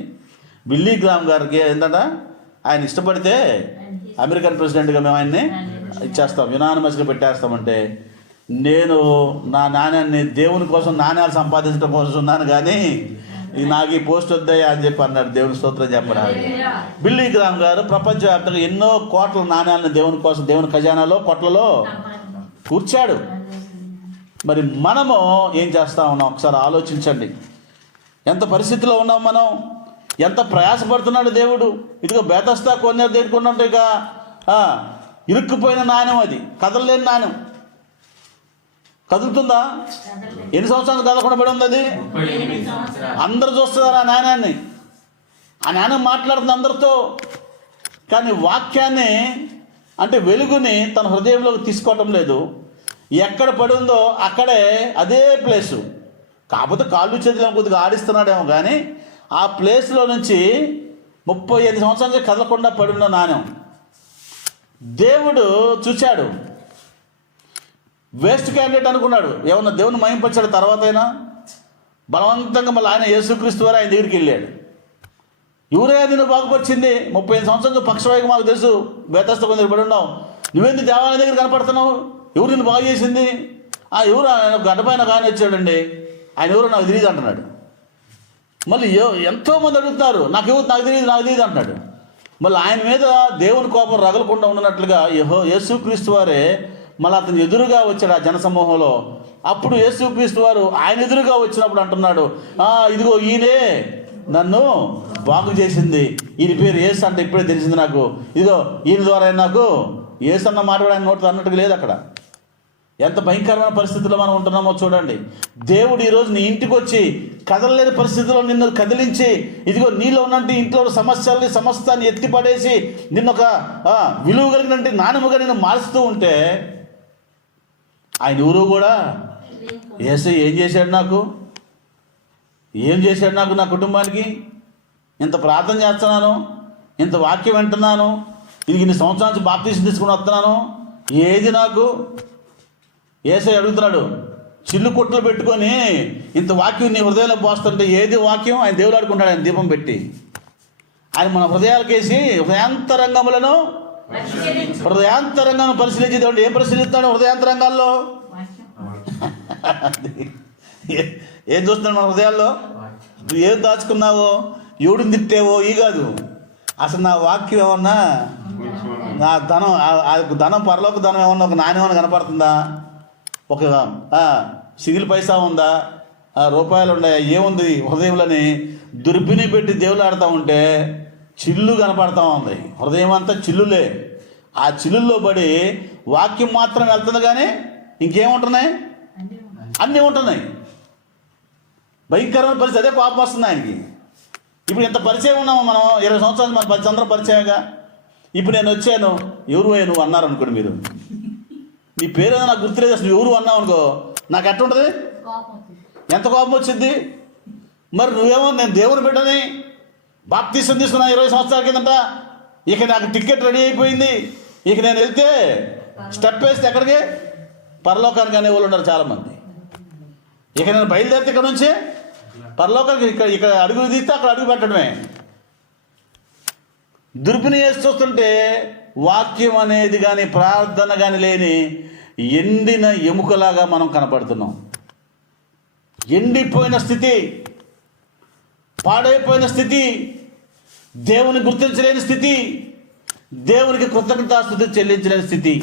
బిల్లీ గ్రామ్ గారికి ఏంటంటే, ఆయన ఇష్టపడితే అమెరికన్ ప్రెసిడెంట్గా మేము ఆయన్ని ఇచ్చేస్తాం, యునానిమస్గా పెట్టేస్తామంటే, నేను నా నాణ్యాన్ని దేవుని కోసం నాణ్యాలు సంపాదించడం కోసం ఉన్నాను, కానీ నాకు ఈ పోస్ట్ వద్దాయా అని చెప్పి అన్నాడు. దేవుని స్తోత్రం చెప్పడానికి బిల్లీ గ్రామ్ గారు ప్రపంచవ్యాప్తంగా ఎన్నో కోట్ల నాణ్యాలను దేవుని కోసం, దేవుని ఖజానాలో కొట్లలో కూర్చాడు. మరి మనము ఏం చేస్తా ఉన్నాం ఒకసారి ఆలోచించండి. ఎంత పరిస్థితిలో ఉన్నాం మనం, ఎంత ప్రయాసపడుతున్నాడు దేవుడు. ఇదిగో బేతస్తా కొన్నారు దేనికున్నట్టు, ఇక ఇరుక్కుపోయిన నాణ్యం, అది కదలలేని నాణ్యం. కదులుతుందా? ఎన్ని సంవత్సరాలు కదలకుండా పడి ఉంది అది? అందరూ చూస్తున్నారు ఆ నాణ్యాన్ని. ఆ నాణ్యం మాట్లాడుతుంది అందరితో. కానీ వాక్యాన్ని అంటే వెలుగుని తన హృదయంలోకి తీసుకోవటం లేదు. ఎక్కడ పడి ఉందో అక్కడే అదే ప్లేసు. కాకపోతే కాళ్ళు చేతులు కొద్దిగా ఆడిస్తున్నాడేమో, కానీ ఆ ప్లేస్లో నుంచి 35 సంవత్సరాల కదలకుండా పడి ఉన్న నాణ్యం దేవుడు చూశాడు. వేస్ట్ క్యాండిడేట్ అనుకున్నాడు. ఏమన్నా దేవుని మహింపరిచాడు. తర్వాత అయినా బలవంతంగా మళ్ళీ ఆయన యేసుక్రీస్తు వారు ఆయన దగ్గరికి వెళ్ళాడు. ఎవరే నిన్ను బాగుపరిచింది? 35 సంవత్సరాలు పక్షవాయుగా మాకు తెలుసు, బేతస్త కొందరు పడి ఉన్నావు, నువ్వేంది దేవాలయం దగ్గర కనపడుతున్నావు? ఎవరు నిన్ను బాగు చేసింది? ఎవరు? గడ్డపైన కానీ వచ్చాడండి, ఆయన ఎవరు నాకు తెలియదు అంటున్నాడు. మళ్ళీ ఎంతోమంది అడుగుతున్నారు, నాకు తెలియదు అంటున్నాడు. మళ్ళీ ఆయన మీద దేవుని కోపం రగలకుండా ఉన్నట్లుగా యేసుక్రీస్తు వారే మళ్ళీ అతను ఎదురుగా వచ్చాడు ఆ జనసమూహంలో. అప్పుడు యేసుక్రీస్తు వారు ఆయన ఎదురుగా వచ్చినప్పుడు అంటున్నాడు, ఇదిగో ఈయనే నన్ను బాగు చేసింది, ఈయన పేరు యేసు అంటే ఇప్పుడే తెలిసింది నాకు, ఇదిగో ఈయన ద్వారా నాకు యేసు అన్న మాట కూడా ఆయన నోట్లో అన్నట్టుగా లేదు అక్కడ. ఎంత భయంకరమైన పరిస్థితుల్లో మనం ఉంటున్నామో చూడండి. దేవుడు ఈరోజు నీ ఇంటికి వచ్చి కదలలేని పరిస్థితుల్లో నిన్ను కదిలించి, ఇదిగో నీలో ఉన్నట్టు ఇంట్లో సమస్యల్ని సమస్తాన్ని ఎత్తిపడేసి నిన్ను ఒక విలువ కలిగినట్టు నాణ్యముగా నిన్ను మారుస్తూ ఉంటే, ఆయన ఎవరు కూడా యేసయ్య ఏం చేశాడు నాకు, నా కుటుంబానికి ఇంత ప్రార్థన చేస్తున్నాను, ఇంత వాక్యం వింటున్నాను, ఇది ఇన్ని సంవత్సరాల నుంచి బాప్తీసం తీసుకుని వస్తున్నాను, ఏది నాకు? యేసయ్య అడుగుతున్నాడు. చిల్లు కొట్లు పెట్టుకొని ఇంత వాక్యం నీ హృదయంలో పోస్తుంటే ఏది వాక్యం? ఆయన దేవుడు ఆడుకుంటాడు. ఆయన దీపం పెట్టి ఆయన మన హృదయాలకేసి హృదయాంతరంగములను పరిశీలించి దేవుడు ఏం పరిశీలిస్తాడు? హృదయాంతరంగాల్లో ఏం చూస్తున్నాడు మన హృదయాల్లో? నువ్వు ఏం దాచుకున్నావో, ఎవడిని తిట్టావో ఈ కాదు, అసలు నా వాక్యం ఏమన్నా, నా ధనం పరలోక ధనం ఏమన్నా ఒక నాణ్యం ఏమన్నా కనపడుతుందా? ఒక సిగిల్ పైసా ఉందా? రూపాయలు ఉన్నాయా? ఏముంది హృదయంలోని? దుర్బిని పెట్టి దేవుళ్ళు ఆడుతూ ఉంటే చిల్లు కనపడతా ఉంది. హృదయం అంతా చిల్లులే. ఆ చిల్లుల్లో పడి వాక్యం మాత్రం వెళ్తుంది, కానీ ఇంకేముంటున్నాయి? అన్నీ ఉంటున్నాయి. భయంకరమైన పరిస్థితి. అదే కోపం వస్తుంది ఆయనకి. ఇప్పుడు ఎంత పరిచయం ఉన్నామో మనం, 20 సంవత్సరాలు మన 10 సంవత్సరాలు పరిచయంగా. ఇప్పుడు నేను వచ్చాను, ఎవరు నువ్వు అన్నారు అనుకోండి, మీరు నీ పేరు ఏదో నాకు గుర్తులేదు, అసలు ఎవరు అన్నావు అనుకో, నాకు ఎట్టుంటుంది? ఎంత కోపం వచ్చింది. మరి నువ్వేమో నేను దేవుని బిడ్డని బాప్తీసం తీసుకున్నా 20 సంవత్సరాల కిందట, ఇక నాకు టికెట్ రెడీ అయిపోయింది, ఇక నేను వెళ్తే స్టెప్ వేస్తే ఎక్కడికి? పరలోకానికి అనే వాళ్ళు ఉన్నారు చాలామంది. ఇక నేను బయలుదేరితే ఇక్కడ నుంచి పరలోకానికి ఇక్కడ అడుగు తీస్తే అక్కడ అడుగు పెట్టడమే. దుర్పిని చేసి చూస్తుంటే వాక్యం అనేది కానీ ప్రార్థన కానీ లేని ఎండిన ఎముకలాగా మనం కనపడుతున్నాం. ఎండిపోయిన స్థితి. పాడైపోయిన స్థితి, దేవుని గుర్తించలేని స్థితి, దేవునికి కృతజ్ఞతాస్తుతి చెల్లించలేని స్థితి,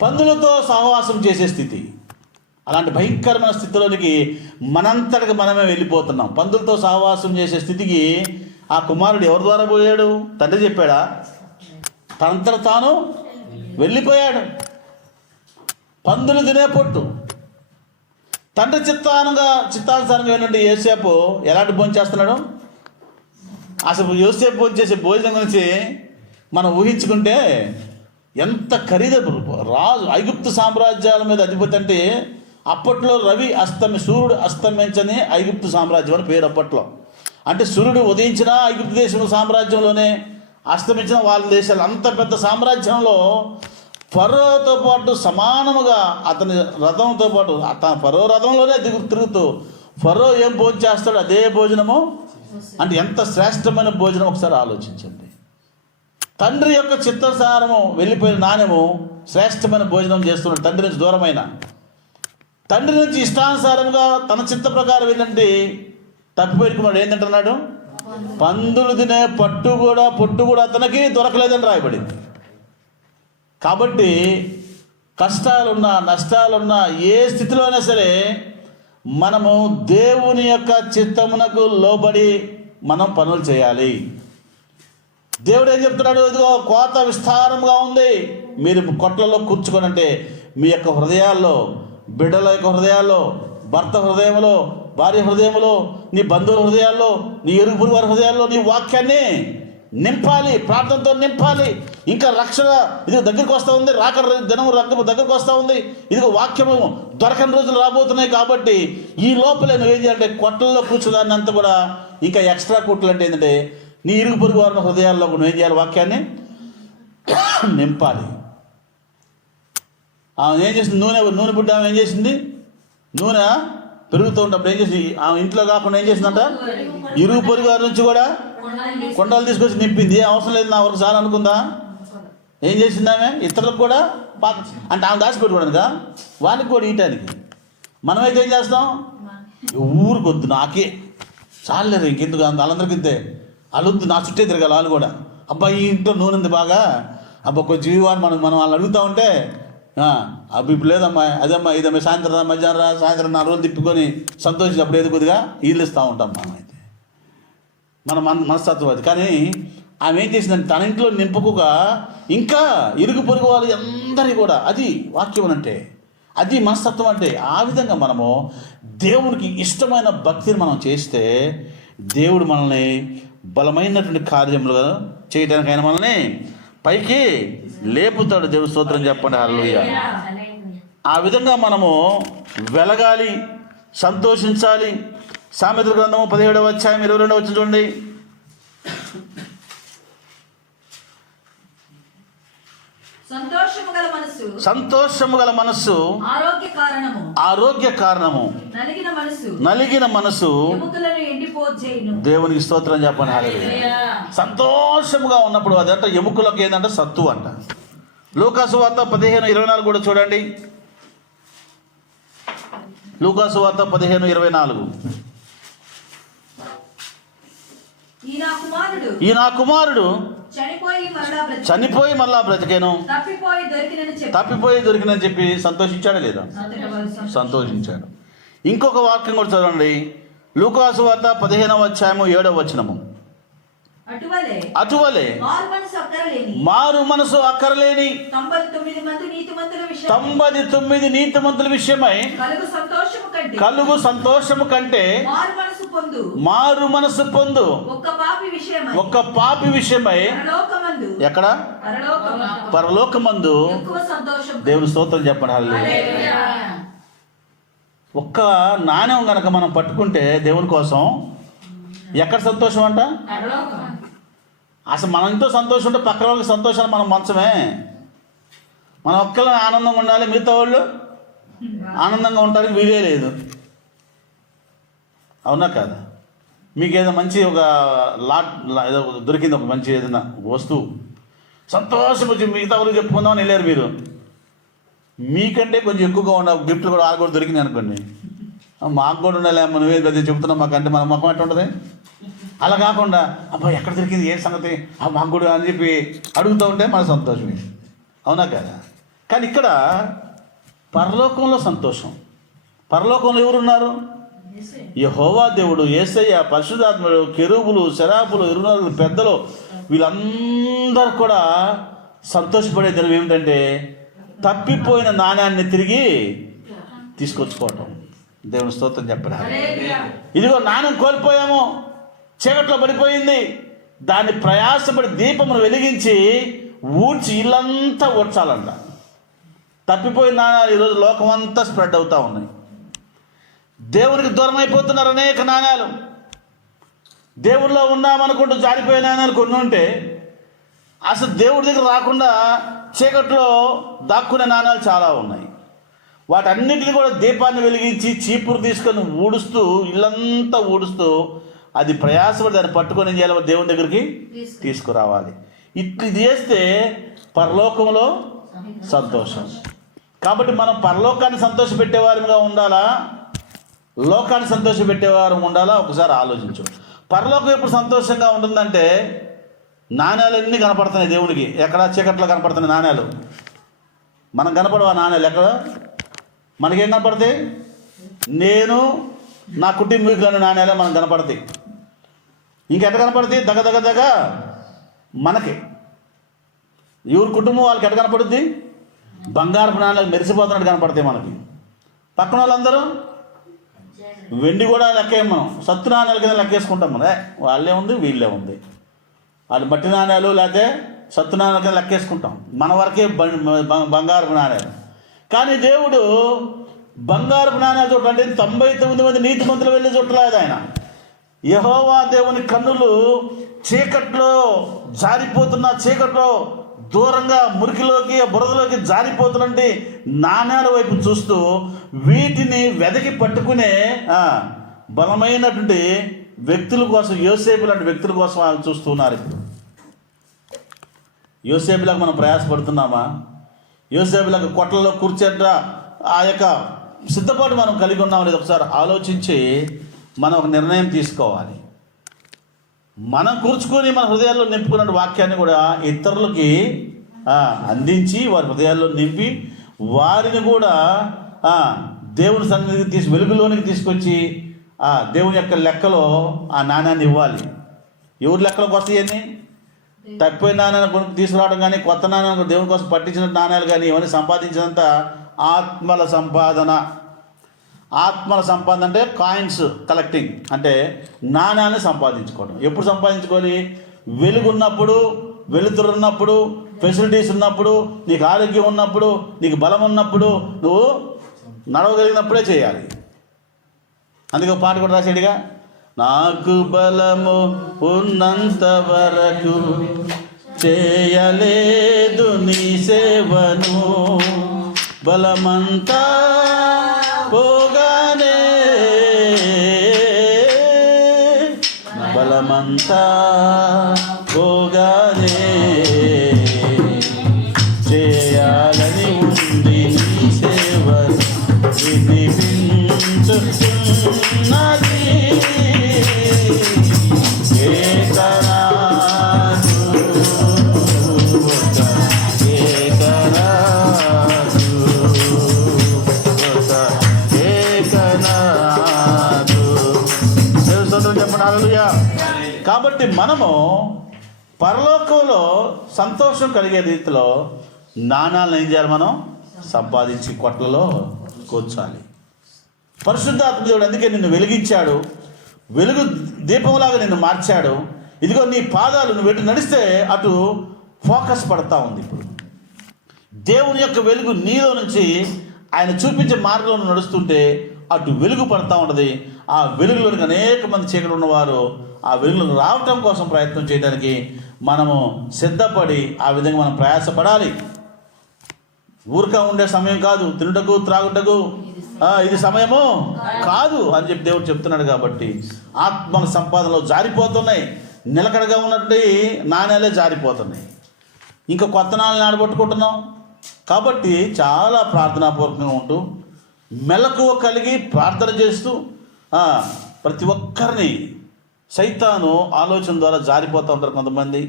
పందులతో సహవాసం చేసే స్థితి. అలాంటి భయంకరమైన స్థితిలోనికి మనంతటికి మనమే వెళ్ళిపోతున్నాం. పందులతో సహవాసం చేసే స్థితికి ఆ కుమారుడు ఎవరి ద్వారా పోయాడు? తండ్రి చెప్పాడా? తనంతట తాను వెళ్ళిపోయాడు. పందులు తినే పొట్టు. తండ్రి చిత్తానుసారంగా ఏంటంటే యోసేపు ఎలాంటి భోజనం చేస్తున్నాడు? అసలు యోసేపు భోజనం చేసే భోజనం గురించి మనం ఊహించుకుంటే ఎంత ఖరీదు. రాజు ఐగుప్తు సామ్రాజ్యాల మీద అధిపతి అంటే అప్పట్లో సూర్యుడు అస్తమించని ఐగుప్తు సామ్రాజ్యం అని పేరు అప్పట్లో. అంటే సూర్యుడు ఉదయించిన ఐగుప్తు దేశం సామ్రాజ్యంలోనే, అస్తమించిన వాళ్ళ దేశాలు. అంత పెద్ద సామ్రాజ్యంలో ఫరోతో పాటు సమానముగా అతని రథంతో పాటు ఫరో రథంలోనే తిరుగుతూ ఫరో ఏం భోజనం చేస్తాడు అదే భోజనము. అంటే ఎంత శ్రేష్టమైన భోజనం ఒకసారి ఆలోచించండి. తండ్రి యొక్క చిత్తానుసారము వెళ్ళిపోయిన నాణ్యము శ్రేష్టమైన భోజనం చేస్తున్నాడు. తండ్రి నుంచి దూరమైన, తండ్రి నుంచి ఇష్టానుసారంగా తన చిత్త ప్రకారం ఏంటంటే తప్పిపోయినాడు. ఏంటంటున్నాడు? పందులు తినే పొట్టు కూడా అతనికి దొరకలేదని రాయబడింది. కాబట్టి కష్టాలున్నా నష్టాలున్నా ఏ స్థితిలో అయినా సరే మనము దేవుని యొక్క చిత్తమునకు లోబడి మనం పనులు చేయాలి. దేవుడు ఏం చెప్తున్నాడు? ఇదిగో కోత విస్తారంగా ఉంది, మీరు కొట్లలో కూర్చుకొని. అంటే మీ యొక్క హృదయాల్లో, బిడ్డల యొక్క హృదయాల్లో, భర్త హృదయంలో, భార్య హృదయంలో, నీ బంధువుల హృదయాల్లో, నీ ఇరుగు వారి హృదయాల్లో నీ వాక్యాన్ని నింపాలి, ప్రార్థనతో నింపాలి. ఇంకా రక్షణ ఇది దగ్గరికి వస్తూ ఉంది, రాకడ దినం దగ్గరికి వస్తూ ఉంది. ఇదిగో వాక్యము దొరకని రోజులు రాబోతున్నాయి. కాబట్టి ఈ లోపలే నువ్వేం చేయాలంటే కొట్టల్లో కూర్చోదాన్ని అంతా కూడా ఇంకా ఎక్స్ట్రా కుట్లు అంటే ఏంటంటే నీ ఇరుగు పొరుగు వారిన హృదయాల్లో నువ్వేం చేయాలి? వాక్యాన్ని నింపాలి. ఆమె ఏం చేసింది? నూనె బుడ్డ ఆమె ఏం చేసింది? నూనె పెరుగుతూ ఉన్నప్పుడు ఏం చేసింది? ఆమె ఇంట్లో కాకుండా ఏం చేసిందంట? ఇరుగు పొరుగు వారి నుంచి కూడా కొండలు తీసుకొచ్చి నింపింది. అవసరం లేదు, నా వరకు చాలా అనుకుందా? ఏం చేసింది ఆమె? ఇతరులకు కూడా అంటే ఆమె దాచిపెట్టుకోవడానికా? వానికి కూడా ఇయటానికి. మనమైతే ఏం చేస్తాం? ఊరికొద్దు, నాకే చాలేదు, ఇంకెందుకు వాళ్ళందరికీ ఇంతే, వాళ్ళొద్దు, నా చుట్టే తిరగాలి వాళ్ళు కూడా. అబ్బాయి ఈ ఇంట్లో నూనె ఉంది బాగా, అబ్బా కొంచెం జీవాన్ని మనం వాళ్ళు అడుగుతూ ఉంటే అబ్బా ఇప్పుడు లేదమ్మా, అదమ్మా ఇదమ్మా, సాయంత్రం మధ్యాహ్నం సాయంత్రం 4 రోజులు తిప్పుకొని సంతోషించినప్పుడు ఏదో కొద్దిగా వీళ్ళు ఇస్తూ ఉంటాం. మనమైతే మన మనస్తత్వం అది. కానీ ఆమె ఏం చేసిందంటే తన ఇంట్లో నింపుకుగా ఇంకా ఇరుగు పొరుగు వాళ్ళు అందరినీ కూడా, అది వాక్యం అంటే, అది మనస్తత్వం అంటే. ఆ విధంగా మనము దేవునికి ఇష్టమైన భక్తిని మనం చేస్తే దేవుడు మనల్ని బలమైనటువంటి కార్యములు చేయడానికి ఆయన మనల్ని పైకి లేపుతాడు. దేవుడు స్తోత్రం చెప్పండి, హల్లెలూయా. ఆ విధంగా మనము వెలగాలి, సంతోషించాలి. సామెతల గ్రంథము 17వ అధ్యాయం 22వ వచనం చూడండి. సంతోషము గల మనస్సు ఆరోగ్య కారణము, నలిగిన మనసు దేవునికి స్తోత్రం చెప్పండి, హల్లెలూయా. సంతోషముగా ఉన్నప్పుడు అదంట ఎముకలకు ఏంటంటే సత్తు అంట. లూకాసు వార్త 15:24 కూడా చూడండి. లూకాసు వార్త 15:24. ఈ నా కుమారుడు చనిపోయి మళ్ళా బ్రతికేను, తప్పిపోయి దొరికినని చెప్పి సంతోషించాడా లేదా? సంతోషించాడు. ఇంకొక వాక్యం కూడా చదవండి. లూకాసు వార్త 15వ అధ్యాయము 7వ వచనము. అటువలే మారు మనసు అక్కరలేని 99 నీతిమంతుల విషయమై కలుగు సంతోషము కంటే మారు మనసు పొందు ఒక్క పాపి విషయమై ఎక్కడ? పరలోకమందు. దేవుని స్తోత్రం చెప్పండి, హల్లెలూయా. ఒక్క నాణ్యం కనుక మనం పట్టుకుంటే దేవుని కోసం ఎక్కడ సంతోషం అంట? అసలు మనం ఎంతో సంతోషం ఉంటే పక్కన వాళ్ళకి సంతోషాలు మనం మంచమే. మనం ఒక్కళ్ళని ఆనందంగా ఉండాలి, మిగతా వాళ్ళు ఆనందంగా ఉండడానికి వీలే లేదు. అవునా కాదా? మీకు ఏదో మంచి ఒక ఏదో దొరికింది, ఒక మంచి ఏదైనా వస్తువు, సంతోషం వచ్చి మిగతా వాళ్ళకి చెప్పుకుందామని వెళ్ళారు మీరు. మీకంటే కొంచెం ఎక్కువగా ఉన్న గిఫ్ట్లు కూడా వాళ్ళు కూడా దొరికింది అనుకోండి, మాకు కూడా ఉండాలి, నువ్వే పెద్ద చెబుతున్నావు మాకంటే మన ముఖం ఎట్లా ఉంటుంది. అలా కాకుండా అబ్బా ఎక్కడ దొరికింది ఏ సంగతి మాకు కూడా అని చెప్పి అడుగుతూ ఉంటే మన సంతోషమే, అవునా కదా. కానీ ఇక్కడ పరలోకంలో సంతోషం. పరలోకంలో ఎవరున్నారు? యెహోవా దేవుడు, యేసయ్య, పరిశుద్ధాత్ముడు, కెరూబులు, శరాపులు, 24 పెద్దలు, వీళ్ళందరూ కూడా సంతోషపడే దినం ఏమిటంటే తప్పిపోయిన నాణ్యాన్ని తిరిగి తీసుకొచ్చుకోవటం. దేవుని స్తోత్రం చెప్పరా. ఇదిగో నాణ్యం కోల్పోయాము, చీకట్లో పడిపోయింది, దాన్ని ప్రయాసపడి దీపమును వెలిగించి ఊడ్చి ఇల్లంతా ఊడ్చాలంట. తప్పిపోయిన నాణ్యాలు ఈరోజు లోకం అంతా స్ప్రెడ్ అవుతూ ఉన్నాయి. దేవునికి దూరం అయిపోతున్నారు అనేక నాణ్యాలు. దేవుడిలో ఉన్నామనుకుంటూ జారిపోయే నాణ్యాలు కొన్ని ఉంటే అసలు దేవుడి దగ్గర రాకుండా చీకట్లో దాక్కునే నాణ్యాలు చాలా ఉన్నాయి. వాటన్నిటిని కూడా దీపాన్ని వెలిగించి చీపురు తీసుకొని ఊడుస్తూ ఇల్లంతా ఊడుస్తూ అది ప్రయాసపడి దాన్ని పట్టుకొని ఏం చేయాలి? దేవుని దగ్గరికి తీసుకురావాలి. ఇది చేస్తే పరలోకంలో సంతోషం. కాబట్టి మనం పరలోకాన్ని సంతోషపెట్టేవారిగా ఉండాలా, లోకాన్ని సంతోషపెట్టేవారు ఉండాలా? ఒకసారి ఆలోచించు. పరలోకం ఎప్పుడు సంతోషంగా ఉంటుందంటే నాణ్యాలు అన్నీ కనపడుతున్నాయి దేవునికి. ఎక్కడ? చీకట్లో కనపడుతున్నాయి నాణ్యాలు. మనం కనపడవా నాణ్యాలు? ఎక్కడ మనకేం కనపడతాయి? నేను నా కుటుంబీకులను నాణ్యాలే మనకు కనపడతాయి. ఇంకెట్ట కనపడతాయి? దగ్గ మనకి ఎవరి కుటుంబం వాళ్ళకి ఎట్ట కనపడుద్ది? బంగారపు నాణ్యాలు మెరిసిపోతున్నట్టు కనపడతాయి మనకి. పక్కన వాళ్ళందరూ వెండి కూడా లెక్కేయం, మనం సత్తు నాణ్యాల కింద లెక్కేసుకుంటాం. మనం వాళ్ళే ఉంది వీళ్ళే ఉంది, వాళ్ళు మట్టి నాణ్యాలు లేకపోతే సత్తు నాణ్యాల కింద లెక్కేసుకుంటాం. మన వరకే బంగారపు నాణ్యాలు. కానీ దేవుడు బంగారపు నాణ్యాలు చూడండి, 99 మంది నీతిమంతులు వెళ్ళి చుట్టలేదు ఆయన. యెహోవా దేవుని కన్నులు చీకట్లో జారిపోతున్న, చీకట్లో దూరంగా మురికిలోకి బురదలోకి జారిపోతున్నటువంటి నాణ్యాల వైపు చూస్తూ వీటిని వెదకి పట్టుకునే బలమైనటువంటి వ్యక్తుల కోసం, యోసేపు లాంటి వ్యక్తుల కోసం వాళ్ళు చూస్తున్నారు. ఇప్పుడు యోసేపులకు మనం ప్రయాసపడుతున్నామా? యోసేపులకు కొట్లలో కూర్చేట ఆ యొక్క సిద్ధపాటు మనం కలిగి ఉన్నాం అనేది ఒకసారి ఆలోచించి మనం ఒక నిర్ణయం తీసుకోవాలి. మనం కూర్చుకొని మన హృదయాల్లో నింపుకున్న వాక్యాన్ని కూడా ఇతరులకి అందించి వారి హృదయాల్లో నింపి వారిని కూడా దేవుని సన్నిధికి వెలుగులోనికి తీసుకొచ్చి దేవుని యొక్క లెక్కలో ఆ నాణ్యాన్ని ఇవ్వాలి. ఎవరి లెక్కలోకి వస్తాయని? తప్పిపోయిన నాణ్యాన్ని తీసుకురావడం కానీ, కొత్త నాణ్యాన్ని దేవుని కోసం పట్టించిన నాణ్యాలు కానీ ఇవన్నీ సంపాదించినంత ఆత్మల సంపాదన. ఆత్మల సంపాదన అంటే కాయిన్స్ కలెక్టింగ్, అంటే నాణ్యాన్ని సంపాదించుకోవడం. ఎప్పుడు సంపాదించుకోవాలి? వెలుగున్నప్పుడు, వెలుతురున్నప్పుడు, ఫెసిలిటీస్ ఉన్నప్పుడు, నీకు ఆరోగ్యం ఉన్నప్పుడు, నీకు బలం ఉన్నప్పుడు, నువ్వు నడవగలిగినప్పుడే చేయాలి. అందుకే పాట కూడా రాసాడుగా, నాకు బలము ఉన్నంత వరకు చేయలేదు నీ సేవను, బలమంతా పోగానే బలమంతా పోగానే చేయాలని ఉంది నీ సేవను వినిపించుతున్నది. కాబట్టి మనము పరలోకంలో సంతోషం కలిగే రీతిలో నాణాలను ఏం చేయాలి? మనం సంపాదించి కొట్లలో కూర్చోాలి. పరిశుద్ధాత్మ దేవుడు అందుకే నిన్ను వెలిగించాడు, వెలుగు దీపంలాగా నిన్ను మార్చాడు. ఇదిగో నీ పాదాలు నువ్వు ఎటు నడిస్తే అటు ఫోకస్ పడతా ఉంది. ఇప్పుడు దేవుని యొక్క వెలుగు నీలో నుంచి ఆయన చూపించే మార్గంలో నడుస్తుంటే అటు వెలుగు పడతా ఉంటుంది. ఆ వెలుగులోనికి అనేక మంది చీకటి ఉన్నవారు ఆ వెలుగులోకి రావటం కోసం ప్రయత్నం చేయడానికి మనము సిద్ధపడి ఆ విధంగా మనం ప్రయాసపడాలి. ఊరికా ఉండే సమయం కాదు, తినుటకు త్రాగుటకు ఇది సమయము కాదు అని చెప్పి దేవుడు చెప్తున్నాడు. కాబట్టి ఆత్మల సంపాదనలో జారిపోతున్నాయి, నిలకడగా ఉన్నటువంటి నాణ్యాలే జారిపోతున్నాయి. ఇంకా కొత్త నాణ్యాలు ఆడబట్టుకుంటున్నాం. కాబట్టి చాలా ప్రార్థనాపూర్వకంగా ఉంటూ మెలకువ కలిగి ప్రార్థన చేస్తూ ప్రతి ఒక్కరిని సైతాను ఆలోచన ద్వారా జారిపోతూ ఉంటారు. కొంతమంది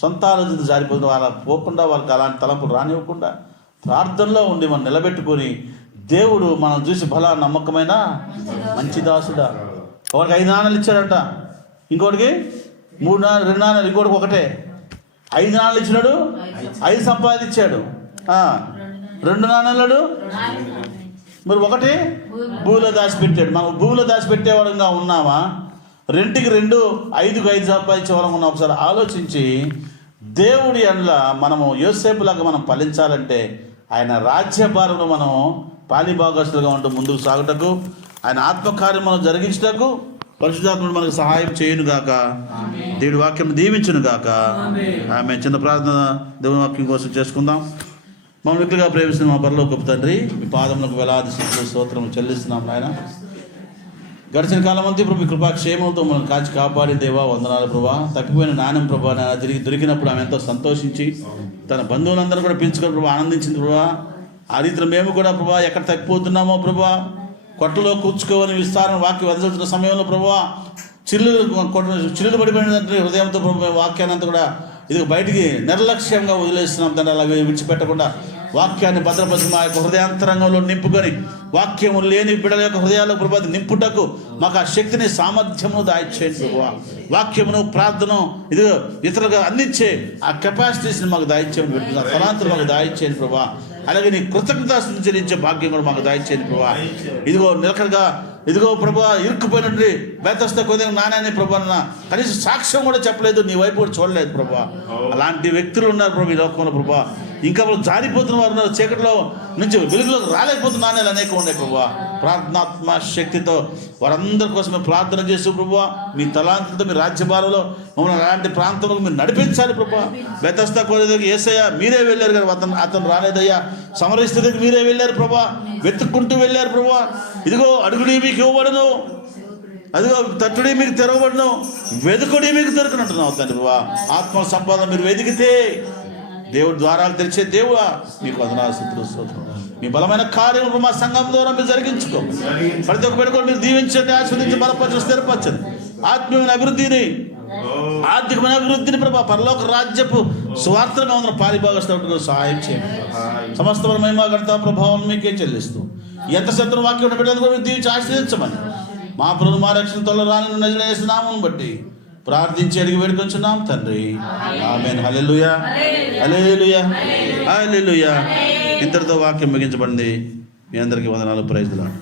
సొంత ఆలోచన జారిపోతుంది, వాళ్ళకి పోకుండా వాళ్ళకి అలాంటి తలంపులు రానివ్వకుండా ప్రార్థనలో ఉండి మనం నిలబెట్టుకొని దేవుడు మనం చూసి బలా నమ్మకమైన మంచి దాసుడా. ఒకరికి 5 నాణాలు ఇచ్చాడంట, ఇంకోటికి 3 నాణాలు, 2 నాణాలు, ఇంకోటికి ఒకటే. 5 నాణాలు ఇచ్చినాడు, 5 సంపాదించాడు. 2 నాణాలు మరి ఒకటి భూమిలో దాచిపెట్టాడు. మనం భూమిలో దాచిపెట్టేవాడంగా ఉన్నామా, 2కి 2, 5కి 5 సంపాదించే వాళ్ళం ఉన్నాం? ఒకసారి ఆలోచించి దేవుడి అండ్ల మనము యోసేపులాగా మనం ఫలించాలంటే ఆయన రాజ్యభారంలో మనం పాలిభాగస్తులుగా ఉంటూ ముందుకు సాగుటకు, ఆయన ఆత్మకార్యం మనం జరిగించటకు పరిశుద్ధాత్ముడు మనకు సహాయం చేయునుగాక. దేవుడి వాక్యం దీవించునుగాక. ఆమె చిన్న ప్రార్థన దేవుని వాక్యం కోసం చేసుకుందాం. మమ్మల్ని ఎక్కువగా ప్రేమిస్తున్న మా పరలోకపు తండ్రి, మీ పాదములకు వేలాది స్తుతులు స్తోత్రం చెల్లిస్తున్నాం నాయన. గడిచిన కాలం అంతా ఇప్పుడు మీ కృపాక్షేమంతో మనం కాచి కాపాడి దేవా వందనాలు ప్రభా. తప్పిపోయిన నాణ్యం ప్రభా నాయన తిరిగి దొరికినప్పుడు ఆమె ఎంతో సంతోషించి తన బంధువులందరూ కూడా పిలుచుకొని ప్రభా ఆనందించింది ప్రభా. ఆ రీతిలో మేము కూడా ప్రభా ఎక్కడ తప్పిపోతున్నామో ప్రభా, కొట్టలో కూర్చుకోవని విస్తారణ వాక్యం వదలుతున్న సమయంలో ప్రభా చిల్లులు పడిపోయినటువంటి హృదయంతో ప్రభా వాక్యాన్ని అంతా కూడా ఇది బయటికి నిర్లక్ష్యంగా వదిలేస్తున్నాం తండ్రి. అలా విడిచిపెట్టకుండా వాక్యాన్ని భద్రపరిచి మా యొక్క హృదయాంతరంగంలో నింపుకొని వాక్యము లేని బిడ్డల యొక్క హృదయాల్లో ప్రభా నింపుటకు మాకు ఆ శక్తిని సామర్థ్యమును దాయిచ్చేయండి ప్రభా. వాక్యమును ప్రార్థన ఇది ఇతరులుగా అందించే ఆ కెపాసిటీస్ని మాకు దాయిచ్చేయమని పెడుతున్నా. తలాంతులు మాకు దాయిచ్చేయండి ప్రభా. అలాగే నీ కృతజ్ఞతాస్తులు చెల్లించే భాగ్యం కూడా మాకు దాయిచ్చేయండి ప్రభా. ఇదిగో నిలకడగా ఇదిగో ప్రభా ఇరుక్కుపోయినటువంటి బేతస్త కొద్దిగా నాణ్యాన్ని ప్రభా కనీసం సాక్ష్యం కూడా చెప్పలేదు, నీ వైపు కూడా చూడలేదు ప్రభా. అలాంటి వ్యక్తులు ఉన్నారు ప్రభా ఈ లోకంలో ప్రభా. ఇంకా వాళ్ళు జారిపోతున్న వారు ఉన్నారు, చీకటిలో నుంచి వెలుగులోకి రాలేకపోతున్న నాణ్యాలు అనేక ఉన్నాయి ప్రభా. ప్రార్థనాత్మ శక్తితో వారందరి కోసమే ప్రార్థన చేస్తూ ప్రభా మీ తలాంతులతో మీ రాజ్యభారంలో మమ్మల్ని అలాంటి ప్రాంతంలో మీరు నడిపించాలి ప్రభా. బెతస్తా కోరేదకి యేసయ్య మీరే వెళ్ళారు కదా, అతను రాలేదయ్యా. సమరస్థితికి మీరే వెళ్ళారు ప్రభా, వెతుక్కుంటూ వెళ్ళారు ప్రభా. ఇదిగో అడుగుడి మీకు ఇవ్వబడును, అదిగో తట్టుడి మీకు తెరవబడును, వెతుకుడి మీకు దొరికినట్టున్నావు తండ్రి ప్రభా. ఆత్మ సంపాదన మీరు వెతికితే దేవుడి ద్వారాలు తెరిచే దేవుడా మీకు వందనాలు స్తుతులు స్తోత్రం. మీ బలమైన కార్యము మా సంఘం ద్వారా మీరు జరిగించుకో. ప్రతి ఒక్క పెట్టుకొని మీరు దీవించండి, ఆస్వాదించి బలపరచండి, స్థిరపరచండి. ఆత్మీయమైన అభివృద్ధిని, ఆర్థికమైన అభివృద్ధిని ప్రభా పరలోక రాజ్యపు స్వార్థంగా ఉన్న పాలిభాగస్తులకు సహాయం చేయండి. సమస్తమైన మహిమ ఘనత ప్రభావం మీకే చెల్లిస్తూ ఎంత శత్రు వాక్యం పెట్టేందుకు మీరు దీవించి ఆశీర్వదించమని మా ప్రభు మా రక్షణ తొల రాని నజరేసు నామమును బట్టి ప్రార్థించి అడిగి వేడుకొంచున్నాం తండ్రి. ఆమేన్. హల్లెలూయా, హల్లెలూయా, హల్లెలూయా. ఇంతటితో వాక్యం ముగించబడింది. మీ అందరికీ వందనాలు. Praise the lord.